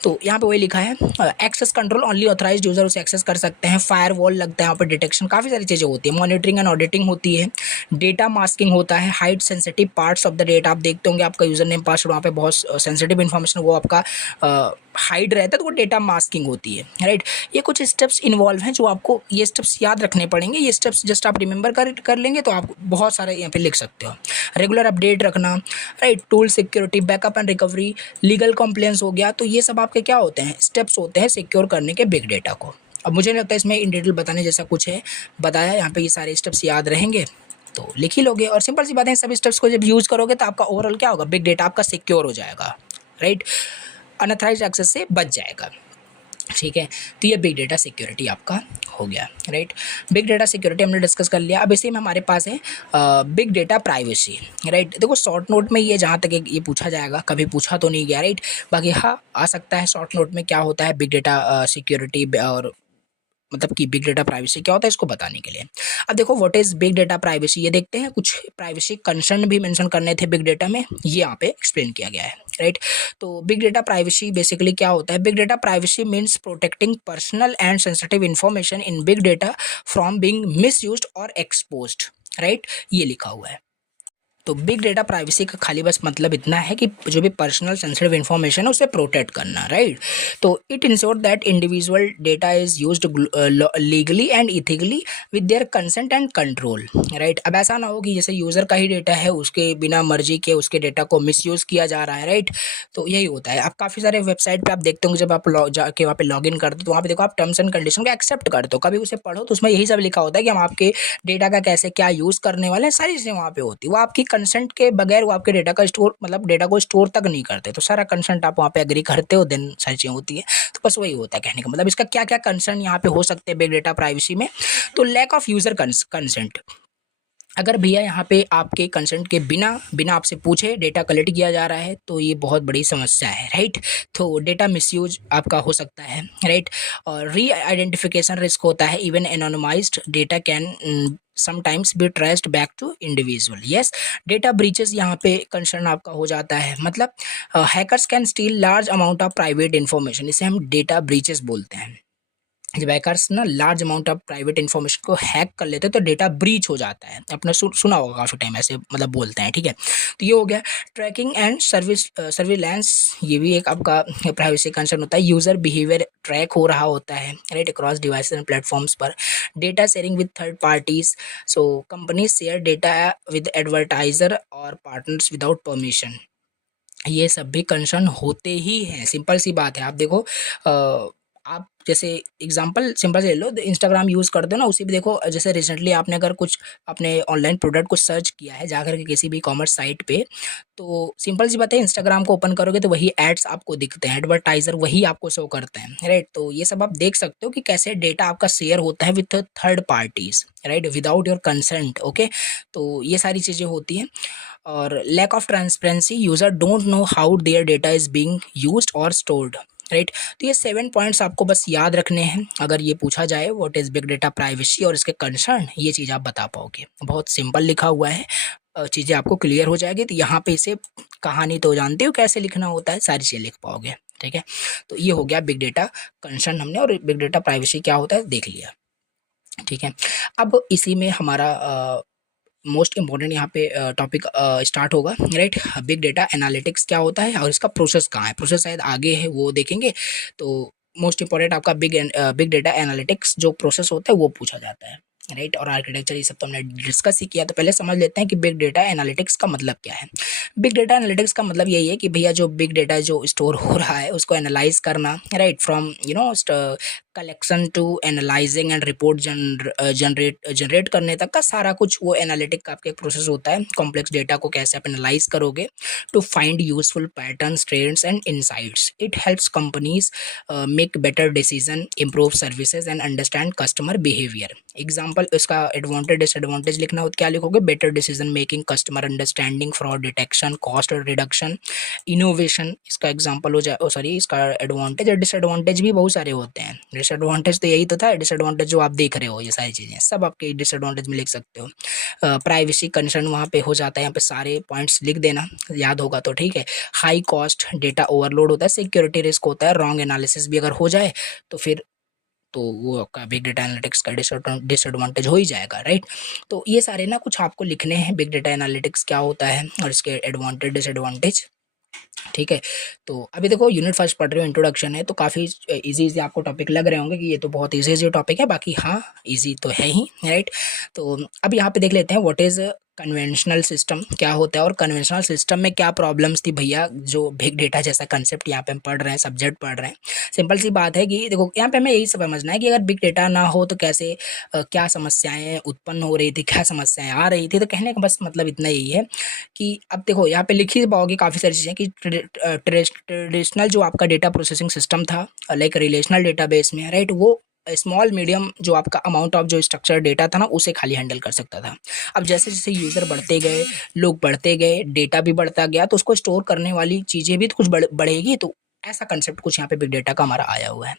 तो यहाँ पे वही लिखा है, access control, only authorised user उसे एक्सेस कर सकते हैं, फायर वॉल लगता है यहाँ पे, डिटेक्शन, काफ़ी सारी चीज़ें होती है, मॉनिटरिंग एंड ऑडिटिंग होती है, डेटा मास्किंग होता है, hide sensitive parts of the data. आप देखते होंगे आपका यूजर नेम पासवर्ड वहाँ पे बहुत सेंसिटिव इन्फॉर्मेशन वो आपका हाइड रहता है, तो वो डेटा मास्किंग होती है, राइट। ये कुछ स्टेप्स इन्वॉल्व हैं जो आपको, ये स्टेप्स याद रखने पड़ेंगे, ये स्टेप्स जस्ट आप रिमेंबर कर लेंगे तो आप बहुत सारे यहाँ पे लिख सकते हो। रेगुलर अपडेट रखना, right, tool security, backup and recovery, legal complaints हो गया, तो ये सब आपके क्या होते हैं, स्टेप्स होते हैं सिक्योर करने के बिग डेटा को। अब मुझे नहीं लगता इसमें इन डिटेल बताने जैसा कुछ है, बताया यहाँ पे, ये सारे स्टेप्स याद रहेंगे तो लिख ही लोगे। और सिंपल सी बात है, सभी स्टेप्स को जब यूज़ करोगे तो आपका ओवरऑल क्या होगा, बिग डेटा आपका सिक्योर हो जाएगा, राइट, अनऑथराइज्ड एक्सेस से बच जाएगा, ठीक है। तो ये बिग डेटा सिक्योरिटी आपका हो गया, राइट। बिग डेटा सिक्योरिटी हमने डिस्कस कर लिया। अब इसी में हमारे पास है बिग डेटा प्राइवेसी, राइट। देखो शॉर्ट नोट में ये जहाँ तक ये पूछा जाएगा, कभी पूछा तो नहीं गया, राइट, बाकी हाँ आ सकता है शॉर्ट नोट में क्या होता है बिग डेटा सिक्योरिटी, और मतलब कि बिग डेटा प्राइवेसी क्या होता है इसको बताने के लिए। अब देखो what is big data privacy, ये देखते हैं। कुछ प्राइवेसी कंसर्न भी मेंशन करने थे बिग डेटा में, ये यहाँ पे एक्सप्लेन किया गया है, राइट। तो बिग डेटा प्राइवेसी बेसिकली क्या होता है? Big data privacy means protecting personal and sensitive information in big data from being misused और एक्सपोज्ड, राइट, ये लिखा हुआ है। तो बिग डेटा प्राइवेसी का खाली बस मतलब इतना है कि जो भी पर्सनल सेंसिटिव इन्फॉर्मेशन है उसे प्रोटेक्ट करना, राइट। तो it ensure that individual data is used legally and ethically with their consent and control, right. अब ऐसा ना हो कि जैसे यूज़र का ही डेटा है, उसके बिना मर्जी के उसके डेटा को मिसयूज़ किया जा रहा है, राइट। तो यही होता है। आप काफ़ी सारे वेबसाइट पे आप देखते होंगे, जब आप जाके वहाँ पे लॉगिन करते हो तो वहाँ पे देखो आप टर्म्स एंड कंडीशन को एक्सेप्ट करते हो, कभी उसे पढ़ो तो उसमें यही सब लिखा होता है कि हम आपके डेटा का कैसे क्या यूज़ करने वाले हैं, सारी चीज़ें वहाँ पे होती है। वो आपकी कंसेंट के बगैर वो आपके डेटा का स्टोर, मतलब डेटा को स्टोर तक नहीं करते। तो सारा कंसेंट आप वहाँ पे एग्री करते हो, देन सारी चीज़ें होती है। तो बस वही होता है कहने का मतलब। इसका क्या क्या कंसर्न यहाँ पे हो सकते हैं बिग डेटा प्राइवेसी में? तो लैक ऑफ यूज़र कंसेंट। अगर भैया यहाँ पे आपके कंसेंट के बिना बिना आपसे पूछे डेटा कलेक्ट किया जा रहा है तो ये बहुत बड़ी समस्या है, राइट। तो डेटा मिसयूज आपका हो सकता है, राइट। और री आइडेंटिफिकेशन रिस्क होता है। Even anonymised data can sometimes be traced back to individual. Yes, data breaches यहाँ पे कंसर्न आपका हो जाता है। मतलब hackers can steal large amount of private information, इसे हम डेटा ब्रीचेस बोलते हैं। जब हैकर्स ना large amount of private information को हैक कर लेते हैं तो डेटा ब्रीच हो जाता है। आपने सुना होगा काफ़ी टाइम ऐसे मतलब बोलते हैं, ठीक है। तो ये हो गया ट्रैकिंग एंड सर्विलेंस। ये भी एक आपका प्राइवेसी कंसर्न होता है। यूज़र बिहेवियर ट्रैक हो रहा होता है, right, across devices and platforms पर। Data sharing with third parties. So companies share data with advertiser और पार्टनर्स विदाउट परमिशन। ये सब भी कंसर्न होते ही हैं, सिंपल सी बात है। आप देखो आप जैसे एग्जांपल सिंपल से ले लो, इंस्टाग्राम यूज़ करते हो ना, उसी पे देखो जैसे रिसेंटली आपने अगर कुछ अपने ऑनलाइन प्रोडक्ट को सर्च किया है जाकर के किसी भी कॉमर्स साइट पे, तो सिंपल सी बात है, इंस्टाग्राम को ओपन करोगे तो वही एड्स आपको दिखते हैं, एडवर्टाइजर वही आपको शो करते हैं, राइट। तो ये सब आप देख सकते हो कि कैसे डेटा आपका शेयर होता है with third parties, right, without your consent. Okay, तो ये सारी चीज़ें होती हैं। और lack of transparency, user don't know how their data is being used और स्टोर्ड, राइट। तो ये 7 पॉइंट्स आपको बस याद रखने हैं। अगर ये पूछा जाए what is big data privacy और इसके कंसर्न, ये चीज़ आप बता पाओगे। बहुत सिंपल लिखा हुआ है, चीज़ें आपको क्लियर हो जाएगी। तो यहाँ पे इसे कहानी तो जानते हो कैसे लिखना होता है, सारी चीज़ें लिख पाओगे, ठीक है। तो ये हो गया बिग डेटा कंसर्न हमने, और बिग डेटा प्राइवेसी क्या होता है देख लिया, ठीक है। अब इसी में हमारा मोस्ट इंपॉर्टेंट यहाँ पे टॉपिक स्टार्ट होगा, राइट। बिग डेटा एनालिटिक्स क्या होता है और इसका प्रोसेस कहाँ है। प्रोसेस शायद आगे है, वो देखेंगे। तो मोस्ट इंपॉर्टेंट आपका बिग डेटा एनालिटिक्स जो प्रोसेस होता है वो पूछा जाता है, राइट। और आर्किटेक्चर ये सब तो हमने डिस्कस ही किया। तो पहले समझ लेते हैं कि बिग डेटा एनालिटिक्स का मतलब क्या है। बिग डेटा एनालिटिक्स का मतलब यही है कि भैया जो बिग डेटा जो स्टोर हो रहा है उसको एनालाइज करना, right, from collection to analysing and report generate करने तक का सारा कुछ वो एनालिटिक का आपका एक प्रोसेस होता है। कॉम्प्लेक्स डेटा को कैसे आप एनालाइज करोगे to find useful patterns, trends and insights. It helps companies make better decision, improve services and understand customer behaviour. Example इसका एडवांटेज डिसएडवांटेज लिखना हो तो क्या लिखोगे? Better decision making, customer understanding, fraud detection, cost reduction, innovation. इसका example हो जाए sorry इसका एडवांटेज और डिसएडवांटेज भी बहुत सारे होते हैं। डिसएडवांटेज तो यही तो था, डिसएडवांटेज जो आप देख रहे हो ये सारी चीज़ें सब आपके डिसएडवांटेज में लिख सकते हो। प्राइवेसी कंसर्न वहाँ पे हो जाता है, यहाँ पे सारे पॉइंट्स लिख देना, याद होगा तो ठीक है। हाई कॉस्ट, डेटा ओवरलोड होता है, सिक्योरिटी रिस्क होता है, रॉन्ग एनालिसिस भी अगर हो जाए तो फिर तो वो आपका बिग डेटा एनालिटिक्स का डिसएडवांटेज हो ही जाएगा, राइट। तो ये सारे ना कुछ आपको लिखने हैं, बिग डेटा एनालिटिक्स क्या होता है और इसके एडवांटेज डिसएडवांटेज, ठीक है। तो अभी देखो यूनिट फर्स्ट पढ़ रहे हो, इंट्रोडक्शन है, तो काफ़ी इजी आपको टॉपिक लग रहे होंगे कि ये तो बहुत इजी टॉपिक है। बाकी हाँ, इजी तो है ही, राइट। तो अब यहाँ पे देख लेते हैं व्हाट इज़ कन्वेंशनल सिस्टम क्या होता है और कन्वेंशनल सिस्टम में क्या प्रॉब्लम्स थी भैया, जो बिग डेटा जैसा कंसेप्ट यहाँ पे हम पढ़ रहे हैं, सब्जेक्ट पढ़ रहे हैं। सिंपल सी बात है कि देखो यहाँ पे हमें यही समझना है कि अगर बिग डेटा ना हो तो कैसे क्या समस्याएं उत्पन्न हो रही थी, क्या समस्याएं आ रही थी। तो कहने का बस मतलब इतना यही है कि अब देखो यहाँ पे लिख ही पाओगे काफ़ी सारी चीज़ें कि ट्रेडिशनल जो आपका डेटा प्रोसेसिंग सिस्टम था लाइक रिलेशनल डेटाबेस में, राइट, वो स्मॉल मीडियम जो आपका अमाउंट ऑफ जो स्ट्रक्चर डेटा था ना उसे खाली हैंडल कर सकता था। अब जैसे जैसे यूज़र बढ़ते गए, लोग बढ़ते गए, डेटा भी बढ़ता गया, तो उसको स्टोर करने वाली चीज़ें भी तो कुछ बढ़ेगी। तो ऐसा कंसेप्ट कुछ यहाँ पे बिग डेटा का हमारा आया हुआ है।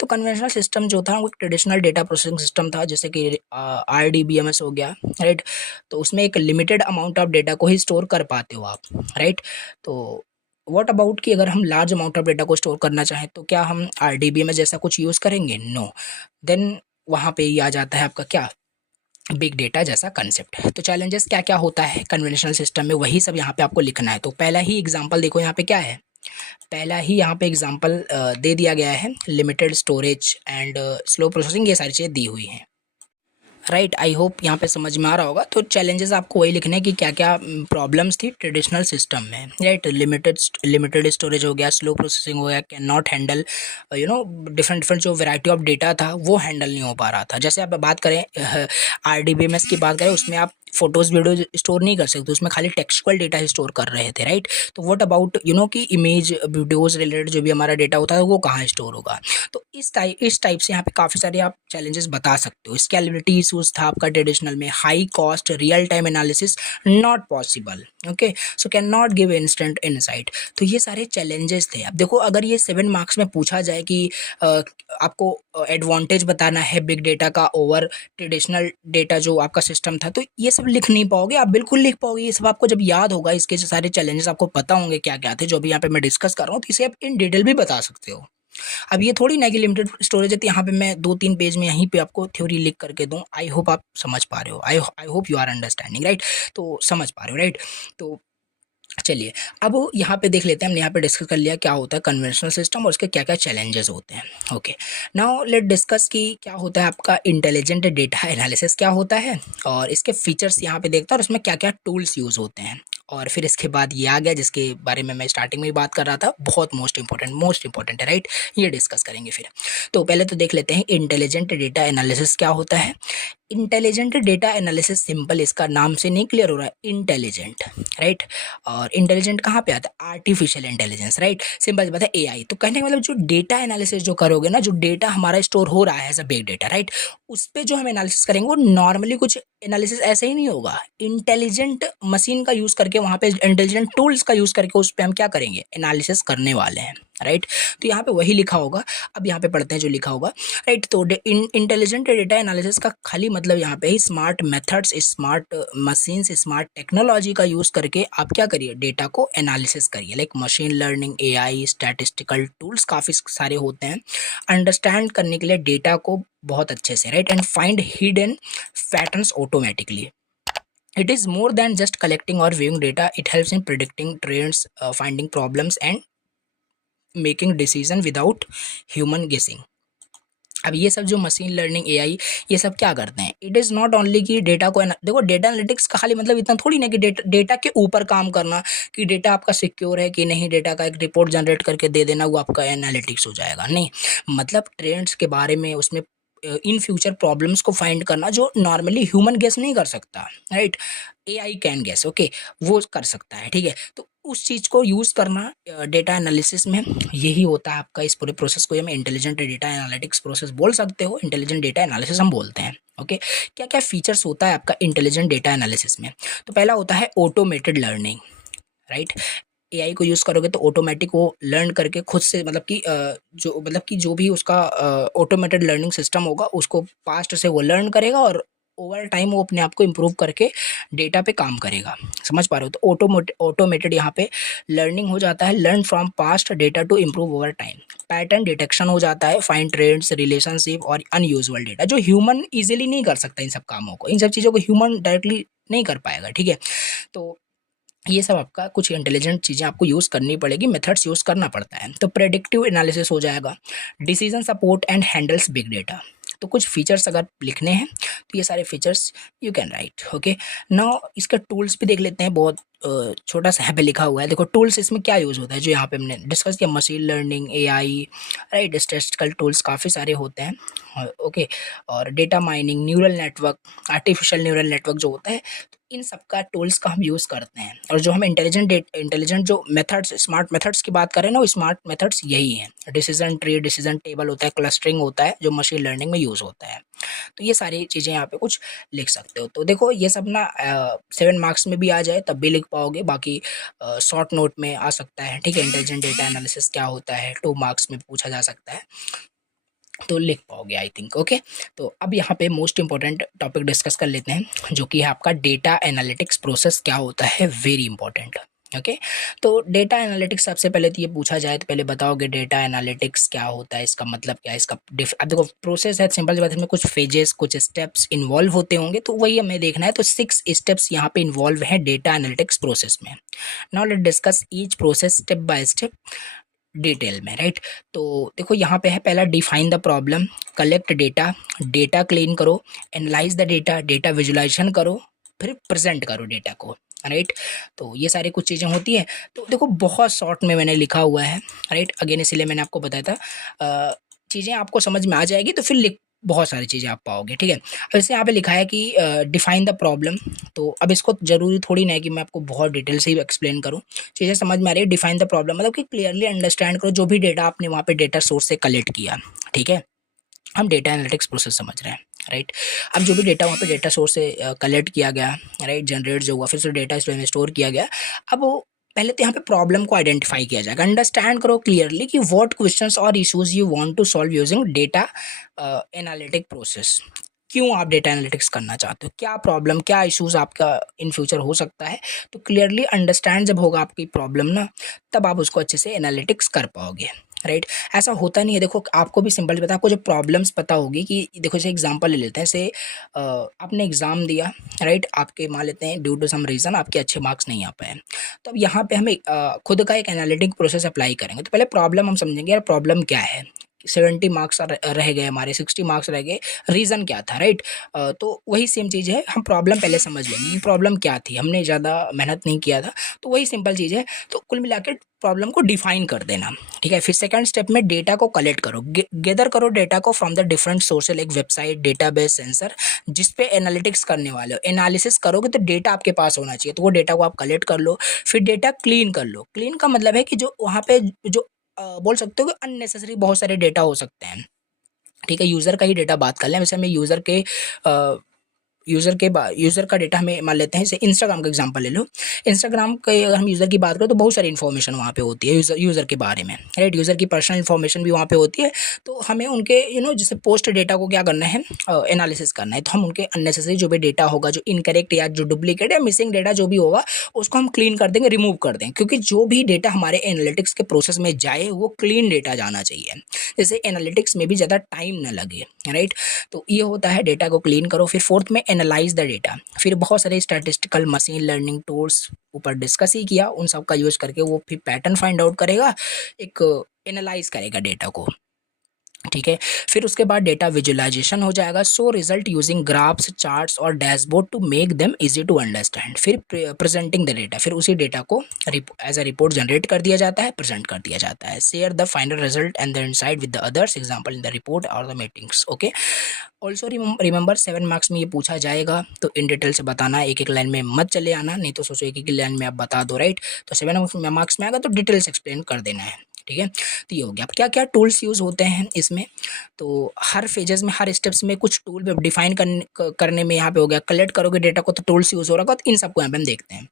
तो कन्वेंशनल सिस्टम जो था वो एक ट्रेडिशनल डेटा प्रोसेसिंग सिस्टम था, जैसे कि RDBMS हो गया, राइट। तो उसमें एक लिमिटेड अमाउंट ऑफ डेटा को ही स्टोर कर पाते हो आप, राइट। तो व्हाट अबाउट कि अगर हम लार्ज अमाउंट ऑफ डेटा को स्टोर करना चाहें तो क्या हम RDBMS जैसा कुछ यूज़ करेंगे? नो। देन वहाँ पे ही आ जाता है आपका क्या, बिग डेटा जैसा कंसेप्ट है। तो चैलेंजेस क्या क्या होता है कन्वेंशनल सिस्टम में, वही सब यहाँ पे आपको लिखना है। तो पहला ही एग्जांपल देखो यहाँ पे क्या है, पहला ही यहाँ पे एग्जांपल दे दिया गया है, limited storage and slow processing, ये सारी चीज़ें दी हुई हैं। राइट, आई होप यहाँ पे समझ में आ रहा होगा। तो चैलेंजेस आपको वही लिखने की क्या क्या प्रॉब्लम्स थी ट्रेडिशनल सिस्टम में। राइट, लिमिटेड स्टोरेज हो गया, स्लो प्रोसेसिंग हो गया, can not handle different different जो वैरायटी ऑफ डेटा था वो हैंडल नहीं हो पा रहा था। जैसे आप बात करें RDBMS की बात करें, उसमें आप फोटोज वीडियो स्टोर नहीं कर सकते, उसमें खाली टेक्सचुअल डेटा ही स्टोर कर रहे थे। राइट, तो व्हाट अबाउट कि इमेज वीडियोज रिलेटेड जो भी हमारा डेटा होता है वो कहाँ स्टोर होगा। तो इस टाइप से यहाँ पे काफ़ी सारे आप चैलेंजेस बता सकते हो। स्केलेबिलिटी इशूज था आपका ट्रेडिशनल में, high cost, real time analysis not possible, okay, so can not give instant insight. तो ये सारे चैलेंजेस थे। अब देखो, अगर ये 7 मार्क्स में पूछा जाए कि आपको एडवांटेज बताना है बिग डेटा का ओवर ट्रेडिशनल डेटा जो आपका सिस्टम था, तो ये सब लिख नहीं पाओगे आप, बिल्कुल लिख पाओगे। ये सब आपको जब याद होगा, इसके जो सारे चैलेंजेस आपको पता होंगे क्या क्या थे, जो भी यहाँ पे मैं डिस्कस कर रहा हूँ, तो इसे आप इन डिटेल भी बता सकते हो। अब ये थोड़ी ना कि लिमिटेड स्टोरेज है, तो यहाँ पे मैं 2-3 पेज में यहीं पे आपको थ्योरी लिख करके दूं। आई होप आप समझ पा रहे हो, I hope you are understanding, right, तो समझ पा रहे हो, राइट। तो चलिए, अब यहाँ पे देख लेते हैं, हमने यहाँ पे डिस्कस कर लिया क्या होता है कन्वेंशनल सिस्टम और उसके क्या क्या चैलेंजेस होते हैं। ओके, नाउ लेट डिस्कस कि क्या होता है आपका इंटेलिजेंट डेटा एनालिसिस क्या होता है, और इसके फीचर्स यहाँ पे देखता है, और उसमें क्या क्या टूल्स यूज़ होते हैं। और फिर इसके बाद ये आ गया जिसके बारे में मैं स्टार्टिंग में ही बात कर रहा था, बहुत मोस्ट इंपॉर्टेंट है, राइट, ये डिस्कस करेंगे फिर। तो पहले तो देख लेते हैं इंटेलिजेंट डेटा एनालिसिस क्या होता है। इंटेलिजेंट डेटा एनालिसिस, सिंपल, इसका नाम से नहीं क्लियर हो रहा है, इंटेलिजेंट, राइट। और इंटेलिजेंट कहाँ पे आता है, आर्टिफिशियल इंटेलिजेंस, राइट, सिंपल बात है AI। तो कहने का मतलब जो डेटा एनालिसिस जो करोगे ना, जो डेटा हमारा स्टोर हो रहा है as a big data, right, उस पर जो हम एनालिसिस करेंगे वो नॉर्मली कुछ एनालिसिस ऐसे ही नहीं होगा। इंटेलिजेंट मशीन का यूज़ करके, वहाँ पे इंटेलिजेंट टूल्स का यूज़ करके उस पर हम क्या करेंगे, एनालिसिस करने वाले हैं, राइट। तो यहाँ पे वही लिखा होगा, अब यहाँ पे पढ़ते हैं जो लिखा होगा, राइट। तो इंटेलिजेंट डेटा एनालिसिस का खाली मतलब यहाँ पे ही smart methods, smart machines, smart technology का यूज़ करके आप क्या करिए, डेटा को एनालिसिस करिए। Like machine learning, AI, statistical tools काफ़ी सारे होते हैं अंडरस्टैंड करने के लिए डेटा को बहुत अच्छे से, right, and find hidden patterns automatically. It is more than just collecting or viewing data. It helps in predicting trends, finding problems, and making decision without human guessing. अब ये सब जो मशीन लर्निंग, AI, ये सब क्या करते हैं, it is not only कि डेटा को देखो, डेटा एनालिटिक्स का खाली मतलब इतना थोड़ी ना कि डेटा के ऊपर काम करना, कि डेटा आपका सिक्योर है कि नहीं, डेटा का एक रिपोर्ट जनरेट करके दे देना, वो आपका एनालिटिक्स हो जाएगा, नहीं। मतलब ट्रेंड्स के बारे में, उसमें इन फ्यूचर प्रॉब्लम्स को फाइंड करना जो नॉर्मली ह्यूमन गेस नहीं कर सकता, right, AI can guess, okay, वो कर सकता है, ठीक है। तो उस चीज़ को यूज़ करना डेटा एनालिसिस में, यही होता है आपका। इस पूरे प्रोसेस को हम इंटेलिजेंट डेटा एनालिटिक्स प्रोसेस बोल सकते हो, इंटेलिजेंट डेटा एनालिसिस हम बोलते हैं, ओके। क्या क्या फीचर्स होता है आपका इंटेलिजेंट डेटा एनालिसिस में। तो पहला होता है ऑटोमेटेड लर्निंग, राइट। AI को यूज़ करोगे तो ऑटोमेटिक वो लर्न करके खुद से, जो भी उसका ऑटोमेटेड लर्निंग सिस्टम होगा, उसको पास्ट से वो लर्न करेगा, और ओवर टाइम वो अपने आप को इम्प्रूव करके डेटा पे काम करेगा। समझ पा रहे हो, तो ऑटोमेटेड यहाँ पे लर्निंग हो जाता है, learn from past data to improve over time. Pattern detection हो जाता है, फाइंड ट्रेंड्स, रिलेशनशिप और अनयूजुअल डेटा, जो ह्यूमन इजीली नहीं कर सकता। इन सब कामों को, इन सब चीज़ों को ह्यूमन डायरेक्टली नहीं कर पाएगा, ठीक है। तो ये सब आपका कुछ इंटेलिजेंट चीज़ें आपको यूज़ करनी पड़ेगी, मेथड्स यूज़ करना पड़ता है। तो प्रेडिक्टिव एनालिसिस हो जाएगा, decision support and handles big data. तो कुछ फीचर्स अगर लिखने हैं तो ये सारे features you can write, okay. Now इसका टूल्स भी देख लेते हैं, बहुत छोटा सा यहाँ पे लिखा हुआ है। देखो टूल्स इसमें क्या यूज़ होता है, जो यहाँ पे हमने डिस्कस किया, machine learning, AI, right, statistical tools काफ़ी सारे होते हैं, ओके। और data mining, neural network, artificial neural network जो होता है, तो इन सब का टूल्स का हम यूज़ करते हैं। और जो हम इंटेलिजेंट जो मेथड्स, स्मार्ट मेथड्स की बात करें ना, वो स्मार्ट मेथड्स यही हैं। डिसीजन ट्री, डिसीजन टेबल होता है, क्लस्टरिंग होता है, जो मशीन लर्निंग में यूज़ होता है। तो ये सारी चीज़ें यहाँ पे कुछ लिख सकते हो। तो देखो ये सब ना 7 मार्क्स में भी आ जाए तब भी लिख पाओगे, बाकी शॉर्ट नोट में आ सकता है, ठीक है। इंटेलिजेंट डेटा एनालिसिस क्या होता है, 2 मार्क्स में पूछा जा सकता है, तो लिख पाओगे आई थिंक, ओके। तो अब यहाँ पे मोस्ट इंपॉर्टेंट टॉपिक डिस्कस कर लेते हैं, जो कि है आपका डेटा एनालिटिक्स प्रोसेस क्या होता है, वेरी इंपॉर्टेंट, ओके। तो डेटा एनालिटिक्स सबसे पहले तो ये पूछा जाए तो पहले बताओगे डेटा एनालिटिक्स क्या होता है, इसका मतलब क्या है, इसका अब देखो प्रोसेस है, सिंपल सी बात है, इसमें कुछ फेजेस कुछ स्टेप्स इन्वॉल्व होते होंगे, तो वही हमें देखना है। तो 6 स्टेप्स यहाँ पे इन्वॉल्व हैं डेटा एनालिटिक्स प्रोसेस में। Now let discuss each process step by step detail में, राइट। तो देखो यहाँ पे है पहला define the problem, collect data, data clean करो, analyse the data, data visualisation करो, फिर प्रेजेंट करो डेटा को, राइट। तो ये सारी कुछ चीज़ें होती है। तो देखो बहुत शॉर्ट में मैंने लिखा हुआ है, राइट, अगेन इसीलिए मैंने आपको बताया था चीज़ें आपको समझ में आ जाएगी तो फिर लिख बहुत सारी चीज़ें आप पाओगे, ठीक है। अब जैसे यहाँ पे लिखा है कि डिफाइन द प्रॉब्लम, तो अब इसको ज़रूरी थोड़ी ना है कि मैं आपको बहुत डिटेल से ही एक्सप्लेन करूँ, चीज़ें समझ में आ रही है। डिफाइन द प्रॉब्लम मतलब कि क्लियरली अंडरस्टैंड करो जो भी डेटा आपने वहाँ पे डेटा सोर्स से कलेक्ट किया, ठीक है। हम डेटा एनालिटिक्स प्रोसेस समझ रहे हैं, राइट। अब जो भी डेटा वहाँ पे डेटा सोर्स से कलेक्ट किया गया, राइट, जनरेट जो हुआ, फिर से डेटा में स्टोर किया गया। अब वो पहले तो यहाँ पे प्रॉब्लम को आइडेंटिफाई किया जाएगा, अंडरस्टैंड करो क्लियरली कि व्हाट क्वेश्चंस और issues you want to solve using data analytic process. क्यों आप डेटा एनालिटिक्स करना चाहते हो, क्या प्रॉब्लम क्या इश्यूज आपका इन फ्यूचर हो सकता है। तो क्लियरली अंडरस्टैंड जब होगा आपकी प्रॉब्लम ना, तब आप उसको अच्छे से एनालिटिक्स कर पाओगे, राइट। ऐसा होता नहीं है, देखो आपको भी सिंपल पता है, आपको जो प्रॉब्लम्स पता होगी कि देखो जैसे एग्जांपल ले लेते हैं, जैसे आपने एग्ज़ाम दिया, राइट, आपके मान लेते हैं ड्यू टू सम रीज़न आपके अच्छे मार्क्स नहीं आ पाए। तो अब यहाँ पे हमें खुद का एक एनालिटिक प्रोसेस अप्लाई करेंगे। तो पहले प्रॉब्लम हम समझेंगे, यार प्रॉब्लम क्या है, 70 मार्क्स रह गए हमारे, 60 मार्क्स रह गए, रीज़न क्या था, राइट। तो वही सेम चीज़ है, हम प्रॉब्लम पहले समझ लेंगे कि प्रॉब्लम क्या थी, हमने ज़्यादा मेहनत नहीं किया था, तो वही सिंपल चीज़ है। तो कुल मिला के प्रॉब्लम को डिफाइन कर देना, ठीक है। फिर सेकंड स्टेप में डेटा को कलेक्ट करो, गैदर करो डेटा को from the different sources like website, database, sensor, जिस पे एनालिटिक्स करने वाले हो। एनालिसिस करोगे तो डेटा आपके पास होना चाहिए, तो वो डेटा को आप कलेक्ट कर लो। फिर डेटा क्लीन कर लो, क्लीन का मतलब है कि जो वहाँ पे जो बोल सकते हो कि अननेसेसरी बहुत सारे डेटा हो सकते हैं, ठीक है। यूज़र का ही डेटा बात कर लें, वैसे हमें यूज़र का डेटा हमें मान लेते हैं, जैसे इंस्टाग्राम का एग्जांपल ले लो। इंस्टाग्राम के अगर हम यूज़र की बात करें तो बहुत सारी इन्फॉर्मेशन वहाँ पे होती है यूज़र के बारे में, राइट। यूज़र की पर्सनल इन्फॉर्मेशन भी वहाँ पे होती है। तो हमें उनके जैसे पोस्ट डेटा को क्या करना है, एनालिसिस करना है। तो हम उनके अननेसेसरी जो भी डेटा होगा, जो इनकरेक्ट या जो डुप्लीकेट या मिसिंग डेटा जो भी होगा, उसको हम क्लीन कर देंगे, रिमूव कर देंगे, क्योंकि जो भी डेटा हमारे एनालिटिक्स के प्रोसेस में जाए वो क्लीन डेटा जाना चाहिए, जैसे एनालिटिक्स में भी ज़्यादा टाइम ना लगे, राइट। तो ये होता है, डेटा को क्लीन करो। फिर फोर्थ में एनालाइज द डेटा, फिर बहुत सारे स्टैटिस्टिकल मशीन लर्निंग टूल्स ऊपर डिस्कस ही किया, उन सब का यूज करके वो फिर पैटर्न फाइंड आउट करेगा, एक एनालाइज करेगा डेटा को, ठीक है। फिर उसके बाद डेटा विजुअलाइजेशन हो जाएगा, so result using graphs, charts और dashboard to make them easy to understand. फिर प्रेजेंटिंग द डेटा, फिर उसी डेटा को एज अ रिपोर्ट जनरेट कर दिया जाता है, प्रेजेंट कर दिया जाता है। Share the final result and the insight with the others, example in the report और the meetings, okay. Also remember 7 marks में ये पूछा जाएगा, तो इन डिटेल से बताना, एक एक लाइन में मत चले आना, नहीं तो सोचो एक एक लाइन में आप बता दो, राइट। तो 7 मार्क्स में आएगा तो डिटेल्स एक्सप्लेन कर देना है, ठीक है। तो ये हो गया। अब क्या क्या टूल्स यूज़ होते हैं इसमें, तो हर फेजेस में हर स्टेप्स में कुछ टूल डिफाइन करने में यहाँ पे हो गया, कलेक्ट करोगे डेटा को तो टूल्स यूज़ हो रहा होगा, तो इन सबको यहाँ पे हम देखते हैं।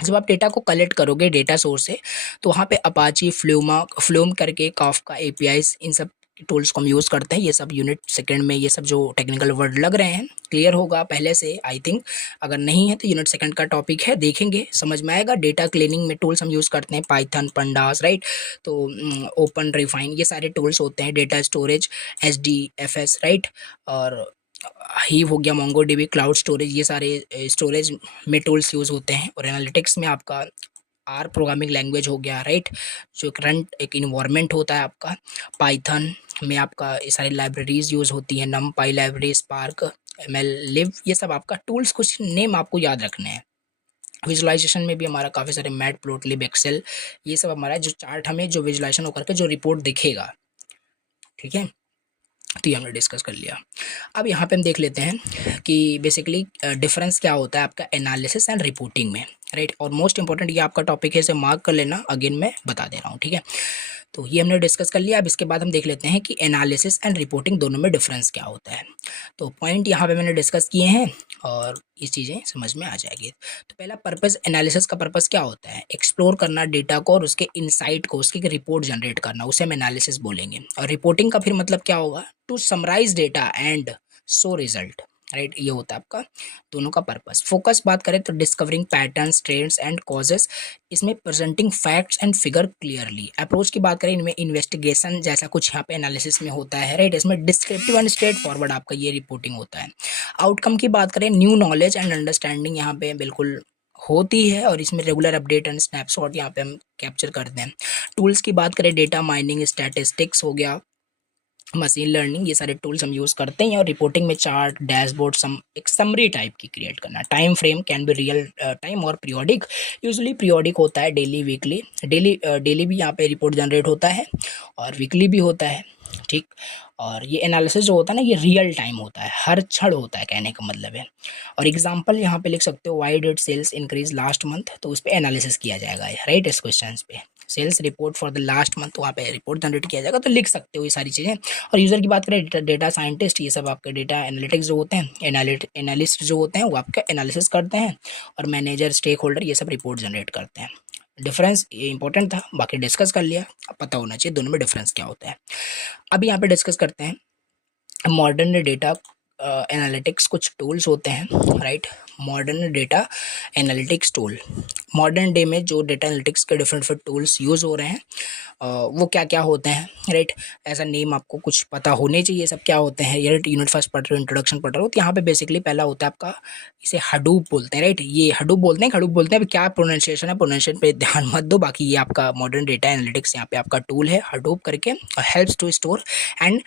जब आप डेटा को कलेक्ट करोगे डेटा सोर्स से, तो वहाँ पे अपाची, फ्लूम करके, काफका, एपीआईज, इन सब टूल्स को हम यूज़ करते हैं। ये सब यूनिट सेकंड में ये सब जो टेक्निकल वर्ड लग रहे हैं क्लियर होगा पहले से, आई थिंक। अगर नहीं है तो यूनिट सेकंड का टॉपिक है, देखेंगे समझ में आएगा। डेटा क्लीनिंग में टूल्स हम यूज़ करते हैं, पाइथन, पंडास, राइट। तो ओपन रिफाइन, ये सारे टूल्स होते हैं। Data storage, HDFS, right. और हीव हो गया, मोंगोडीबी, क्लाउड स्टोरेज, ये सारे स्टोरेज में टूल्स यूज़ होते हैं। और एनालिटिक्स में आपका आर प्रोग्रामिंग लैंग्वेज हो गया, राइट, जो करंट एक इन्वायरमेंट होता है आपका। पाइथन में आपका ये सारी लाइब्रेरीज यूज़ होती हैं, नमपाई लाइब्रेरी, स्पार्क, ML लिव, ये सब आपका टूल्स, कुछ नेम आपको याद रखने हैं। विजुअलाइजेशन में भी हमारा काफ़ी सारे मैट प्लॉट लिब, एक्सेल, ये सब हमारा जो चार्ट हमें जो विजुअलाइजेशन होकर के जो रिपोर्ट दिखेगा, ठीक है। तो ये हमने डिस्कस कर लिया। अब यहाँ पे हम देख लेते हैं कि बेसिकली डिफरेंस क्या होता है आपका एनालिसिस एंड रिपोर्टिंग में, राइट। और मोस्ट इंपॉर्टेंट ये आपका टॉपिक है, इसे मार्क कर लेना, अगेन मैं बता दे रहा हूँ, ठीक है। तो ये हमने डिस्कस कर लिया। अब इसके बाद हम देख लेते हैं कि एनालिसिस एंड रिपोर्टिंग दोनों में डिफरेंस क्या होता है। तो पॉइंट यहाँ पे मैंने डिस्कस किए हैं और ये चीज़ें समझ में आ जाएगी। तो पहला पर्पस, एनालिसिस का पर्पस क्या होता है, एक्सप्लोर करना डेटा को और उसके इनसाइट को, उसकी रिपोर्ट जनरेट करना, उसे हम एनालिसिस बोलेंगे। और रिपोर्टिंग का फिर मतलब क्या होगा, to summarise data and show result, right. ये होता है आपका दोनों का पर्पस। फोकस बात करें तो discovering patterns, trends and causes, इसमें presenting facts and figure clearly. Approach की बात करें इनमें इन्वेस्टिगेशन जैसा कुछ यहाँ पे एनालिसिस में होता है, राइट। इसमें डिस्क्रिप्टिव एंड स्ट्रेट फॉरवर्ड आपका ये रिपोर्टिंग होता है। आउटकम की बात करें न्यू नॉलेज एंड अंडरस्टैंडिंग यहाँ पे बिल्कुल होती है, और इसमें रेगुलर अपडेट एंड स्नैपशॉट यहाँ पे हम कैप्चर करते हैं। टूल्स की बात करें डेटा माइनिंग, स्टैटिस्टिक्स हो गया, मशीन लर्निंग, ये सारे टूल्स हम यूज़ करते हैं। और रिपोर्टिंग में चार्ट, डैशबोर्ड, एक समरी टाइप की क्रिएट करना। Time frame can be real time और पीरियोडिक, यूजुअली पीरियोडिक होता है, डेली वीकली। डेली भी यहाँ पे रिपोर्ट जनरेट होता है और वीकली भी होता है, ठीक। और ये एनालिसिस जो होता है ना, ये रियल टाइम होता है, हर क्षण होता है, कहने का मतलब है। और एग्जांपल यहाँ पे लिख सकते हो, why did sales increase last month, तो उस पर एनालिसिस किया जाएगा, राइट। इस क्वेश्चन पे sales report for the last month, वहाँ पे रिपोर्ट जनरेट किया जाएगा, तो लिख सकते हो ये सारी चीज़ें। और यूज़र की बात करें, डेटा साइंटिस्ट, ये सब आपके डेटा एनालिटिक्स जो होते हैं, एनालिस्ट जो होते हैं वो आपका एनालिसिस करते हैं। और मैनेजर, स्टेक होल्डर, ये सब रिपोर्ट जनरेट करते हैं। डिफरेंस ये इंपॉर्टेंट था, बाकी डिस्कस कर लिया, अब पता होना चाहिए दोनों में डिफरेंस क्या होता है। अभी यहाँ पे डिस्कस करते हैं मॉडर्न डेटा एनालिटिक्स, कुछ टूल्स होते हैं, right. Modern data analytics tool, modern day में जो डेटा एनालिटिक्स के डिफरेंट टूल्स यूज़ हो रहे हैं वो क्या क्या होते हैं, राइट। ऐसा नेम आपको कुछ पता होने चाहिए, सब क्या होते हैं। ये यूनिट फर्स्ट पढ़ रहे हो, इंट्रोडक्शन पढ़ रहे हो, तो यहाँ पे बेसिकली पहला होता है आपका, इसे हडूप बोलते हैं, राइट। ये हडूप बोलते हैं, हडूप बोलते हैं। अब क्या प्रोनाउंसिएशन है, प्रोनाउंसिएशन पे ध्यान मत दो, बाकी ये आपका मॉडर्न डेटा एनालिटिक्स यहाँ पे आपका टूल है, हडूप करके। Helps to store and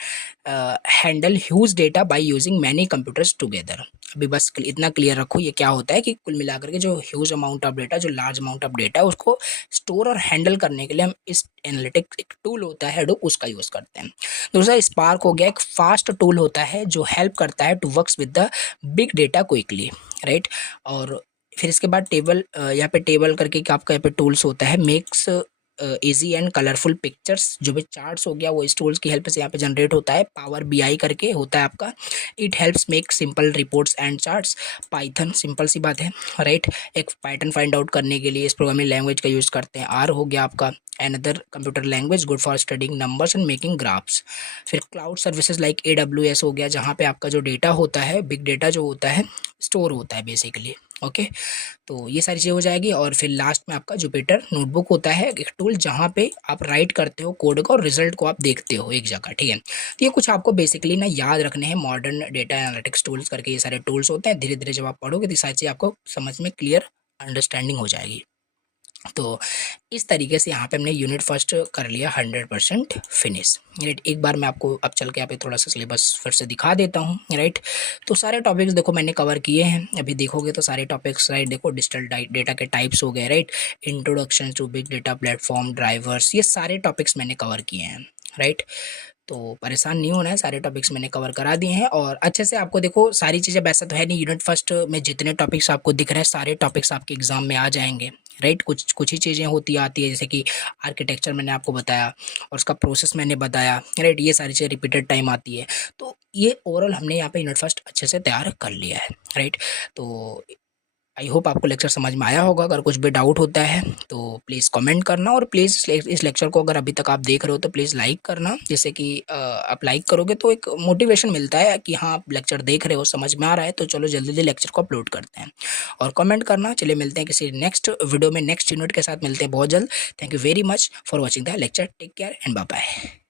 handle huge data by using many computers together. अभी बस इतना क्लियर रखो, ये क्या होता है कि कुल मिलाकर के जो ह्यूज अमाउंट ऑफ डेटा, जो लार्ज अमाउंट ऑफ डेटा है, उसको स्टोर और हैंडल करने के लिए हम इस एनालिटिक्स एक टूल होता है हडूप, उसका यूज़ करते हैं। दूसरा स्पार्क हो गया, एक फास्ट टूल होता है जो हेल्प करता है to works with the big data quickly, right. और फिर इसके बाद टेबल, यहाँ पे टेबल करके आपका यहाँ पे टूल्स होता है, makes easy and colourful pictures, जो भी चार्ट्स हो गया वो इस टूल्स की हेल्प से यहाँ पे जनरेट होता है। पावर बीआई करके होता है आपका, it helps make simple reports and charts. Python, simple सी बात है, राइट। एक पैटर्न फाइंड आउट करने के लिए इस प्रोग्रामिंग लैंग्वेज का यूज़ करते हैं। आर हो गया आपका another computer language good for studying numbers and making graphs। फिर क्लाउड सर्विसेज लाइक AWS हो गया, जहाँ पे आपका जो डेटा होता है, बिग डेटा जो होता है, स्टोर होता है बेसिकली, ओके। तो ये सारी चीज़ें हो जाएगी। और फिर लास्ट में आपका जुपिटर नोटबुक होता है, एक टूल जहाँ पे आप राइट करते हो कोड को और रिजल्ट को आप देखते हो एक जगह, ठीक है। तो ये कुछ आपको बेसिकली ना याद रखने हैं, मॉडर्न डेटा एनालिटिक्स टूल्स करके ये सारे टूल्स होते हैं। धीरे धीरे जब आप पढ़ोगे तो ये सारी चीज़ें आपको समझ में क्लियर अंडरस्टैंडिंग हो जाएगी। तो इस तरीके से यहाँ पे हमने यूनिट फर्स्ट कर लिया 100% फिनिश, राइट। एक बार मैं आपको अब चल के यहाँ पे थोड़ा सा सिलेबस फिर से दिखा देता हूँ, राइट। तो सारे टॉपिक्स देखो मैंने कवर किए हैं, अभी देखोगे तो सारे टॉपिक्स, राइट। देखो डिजिटल डेटा के टाइप्स हो गए, right. Introduction to big data platform, drivers, ये सारे टॉपिक्स मैंने कवर किए हैं, राइट। तो परेशान नहीं होना है, सारे टॉपिक्स मैंने कवर करा दिए हैं। और अच्छे से आपको देखो सारी चीज़ें, वैसा तो है नहीं, यूनिट फर्स्ट में जितने टॉपिक्स आपको दिख रहे हैं सारे टॉपिक्स आपके एग्जाम में आ जाएंगे, राइट। कुछ कुछ ही चीज़ें होती आती है, जैसे कि आर्किटेक्चर मैंने आपको बताया और उसका प्रोसेस मैंने बताया, राइट। ये सारी चीज़ें रिपीटेड टाइम आती है। तो ये ओवरऑल हमने यहाँ पे यूनिट फर्स्ट अच्छे से तैयार कर लिया है, राइट। तो आई होप आपको लेक्चर समझ में आया होगा। अगर कुछ भी डाउट होता है तो प्लीज़ कमेंट करना, और प्लीज़ इस लेक्चर को अगर अभी तक आप देख रहे हो तो प्लीज़ लाइक करना, जैसे कि आप लाइक करोगे तो एक मोटिवेशन मिलता है कि हाँ आप लेक्चर देख रहे हो, समझ में आ रहा है, तो चलो जल्दी जल्दी लेक्चर को अपलोड करते हैं। और कमेंट करना। चलिए मिलते हैं किसी नेक्स्ट वीडियो में, नेक्स्ट यूनिट के साथ मिलते हैं बहुत जल्द। Thank you very much for watching the lecture, take care and bye bye.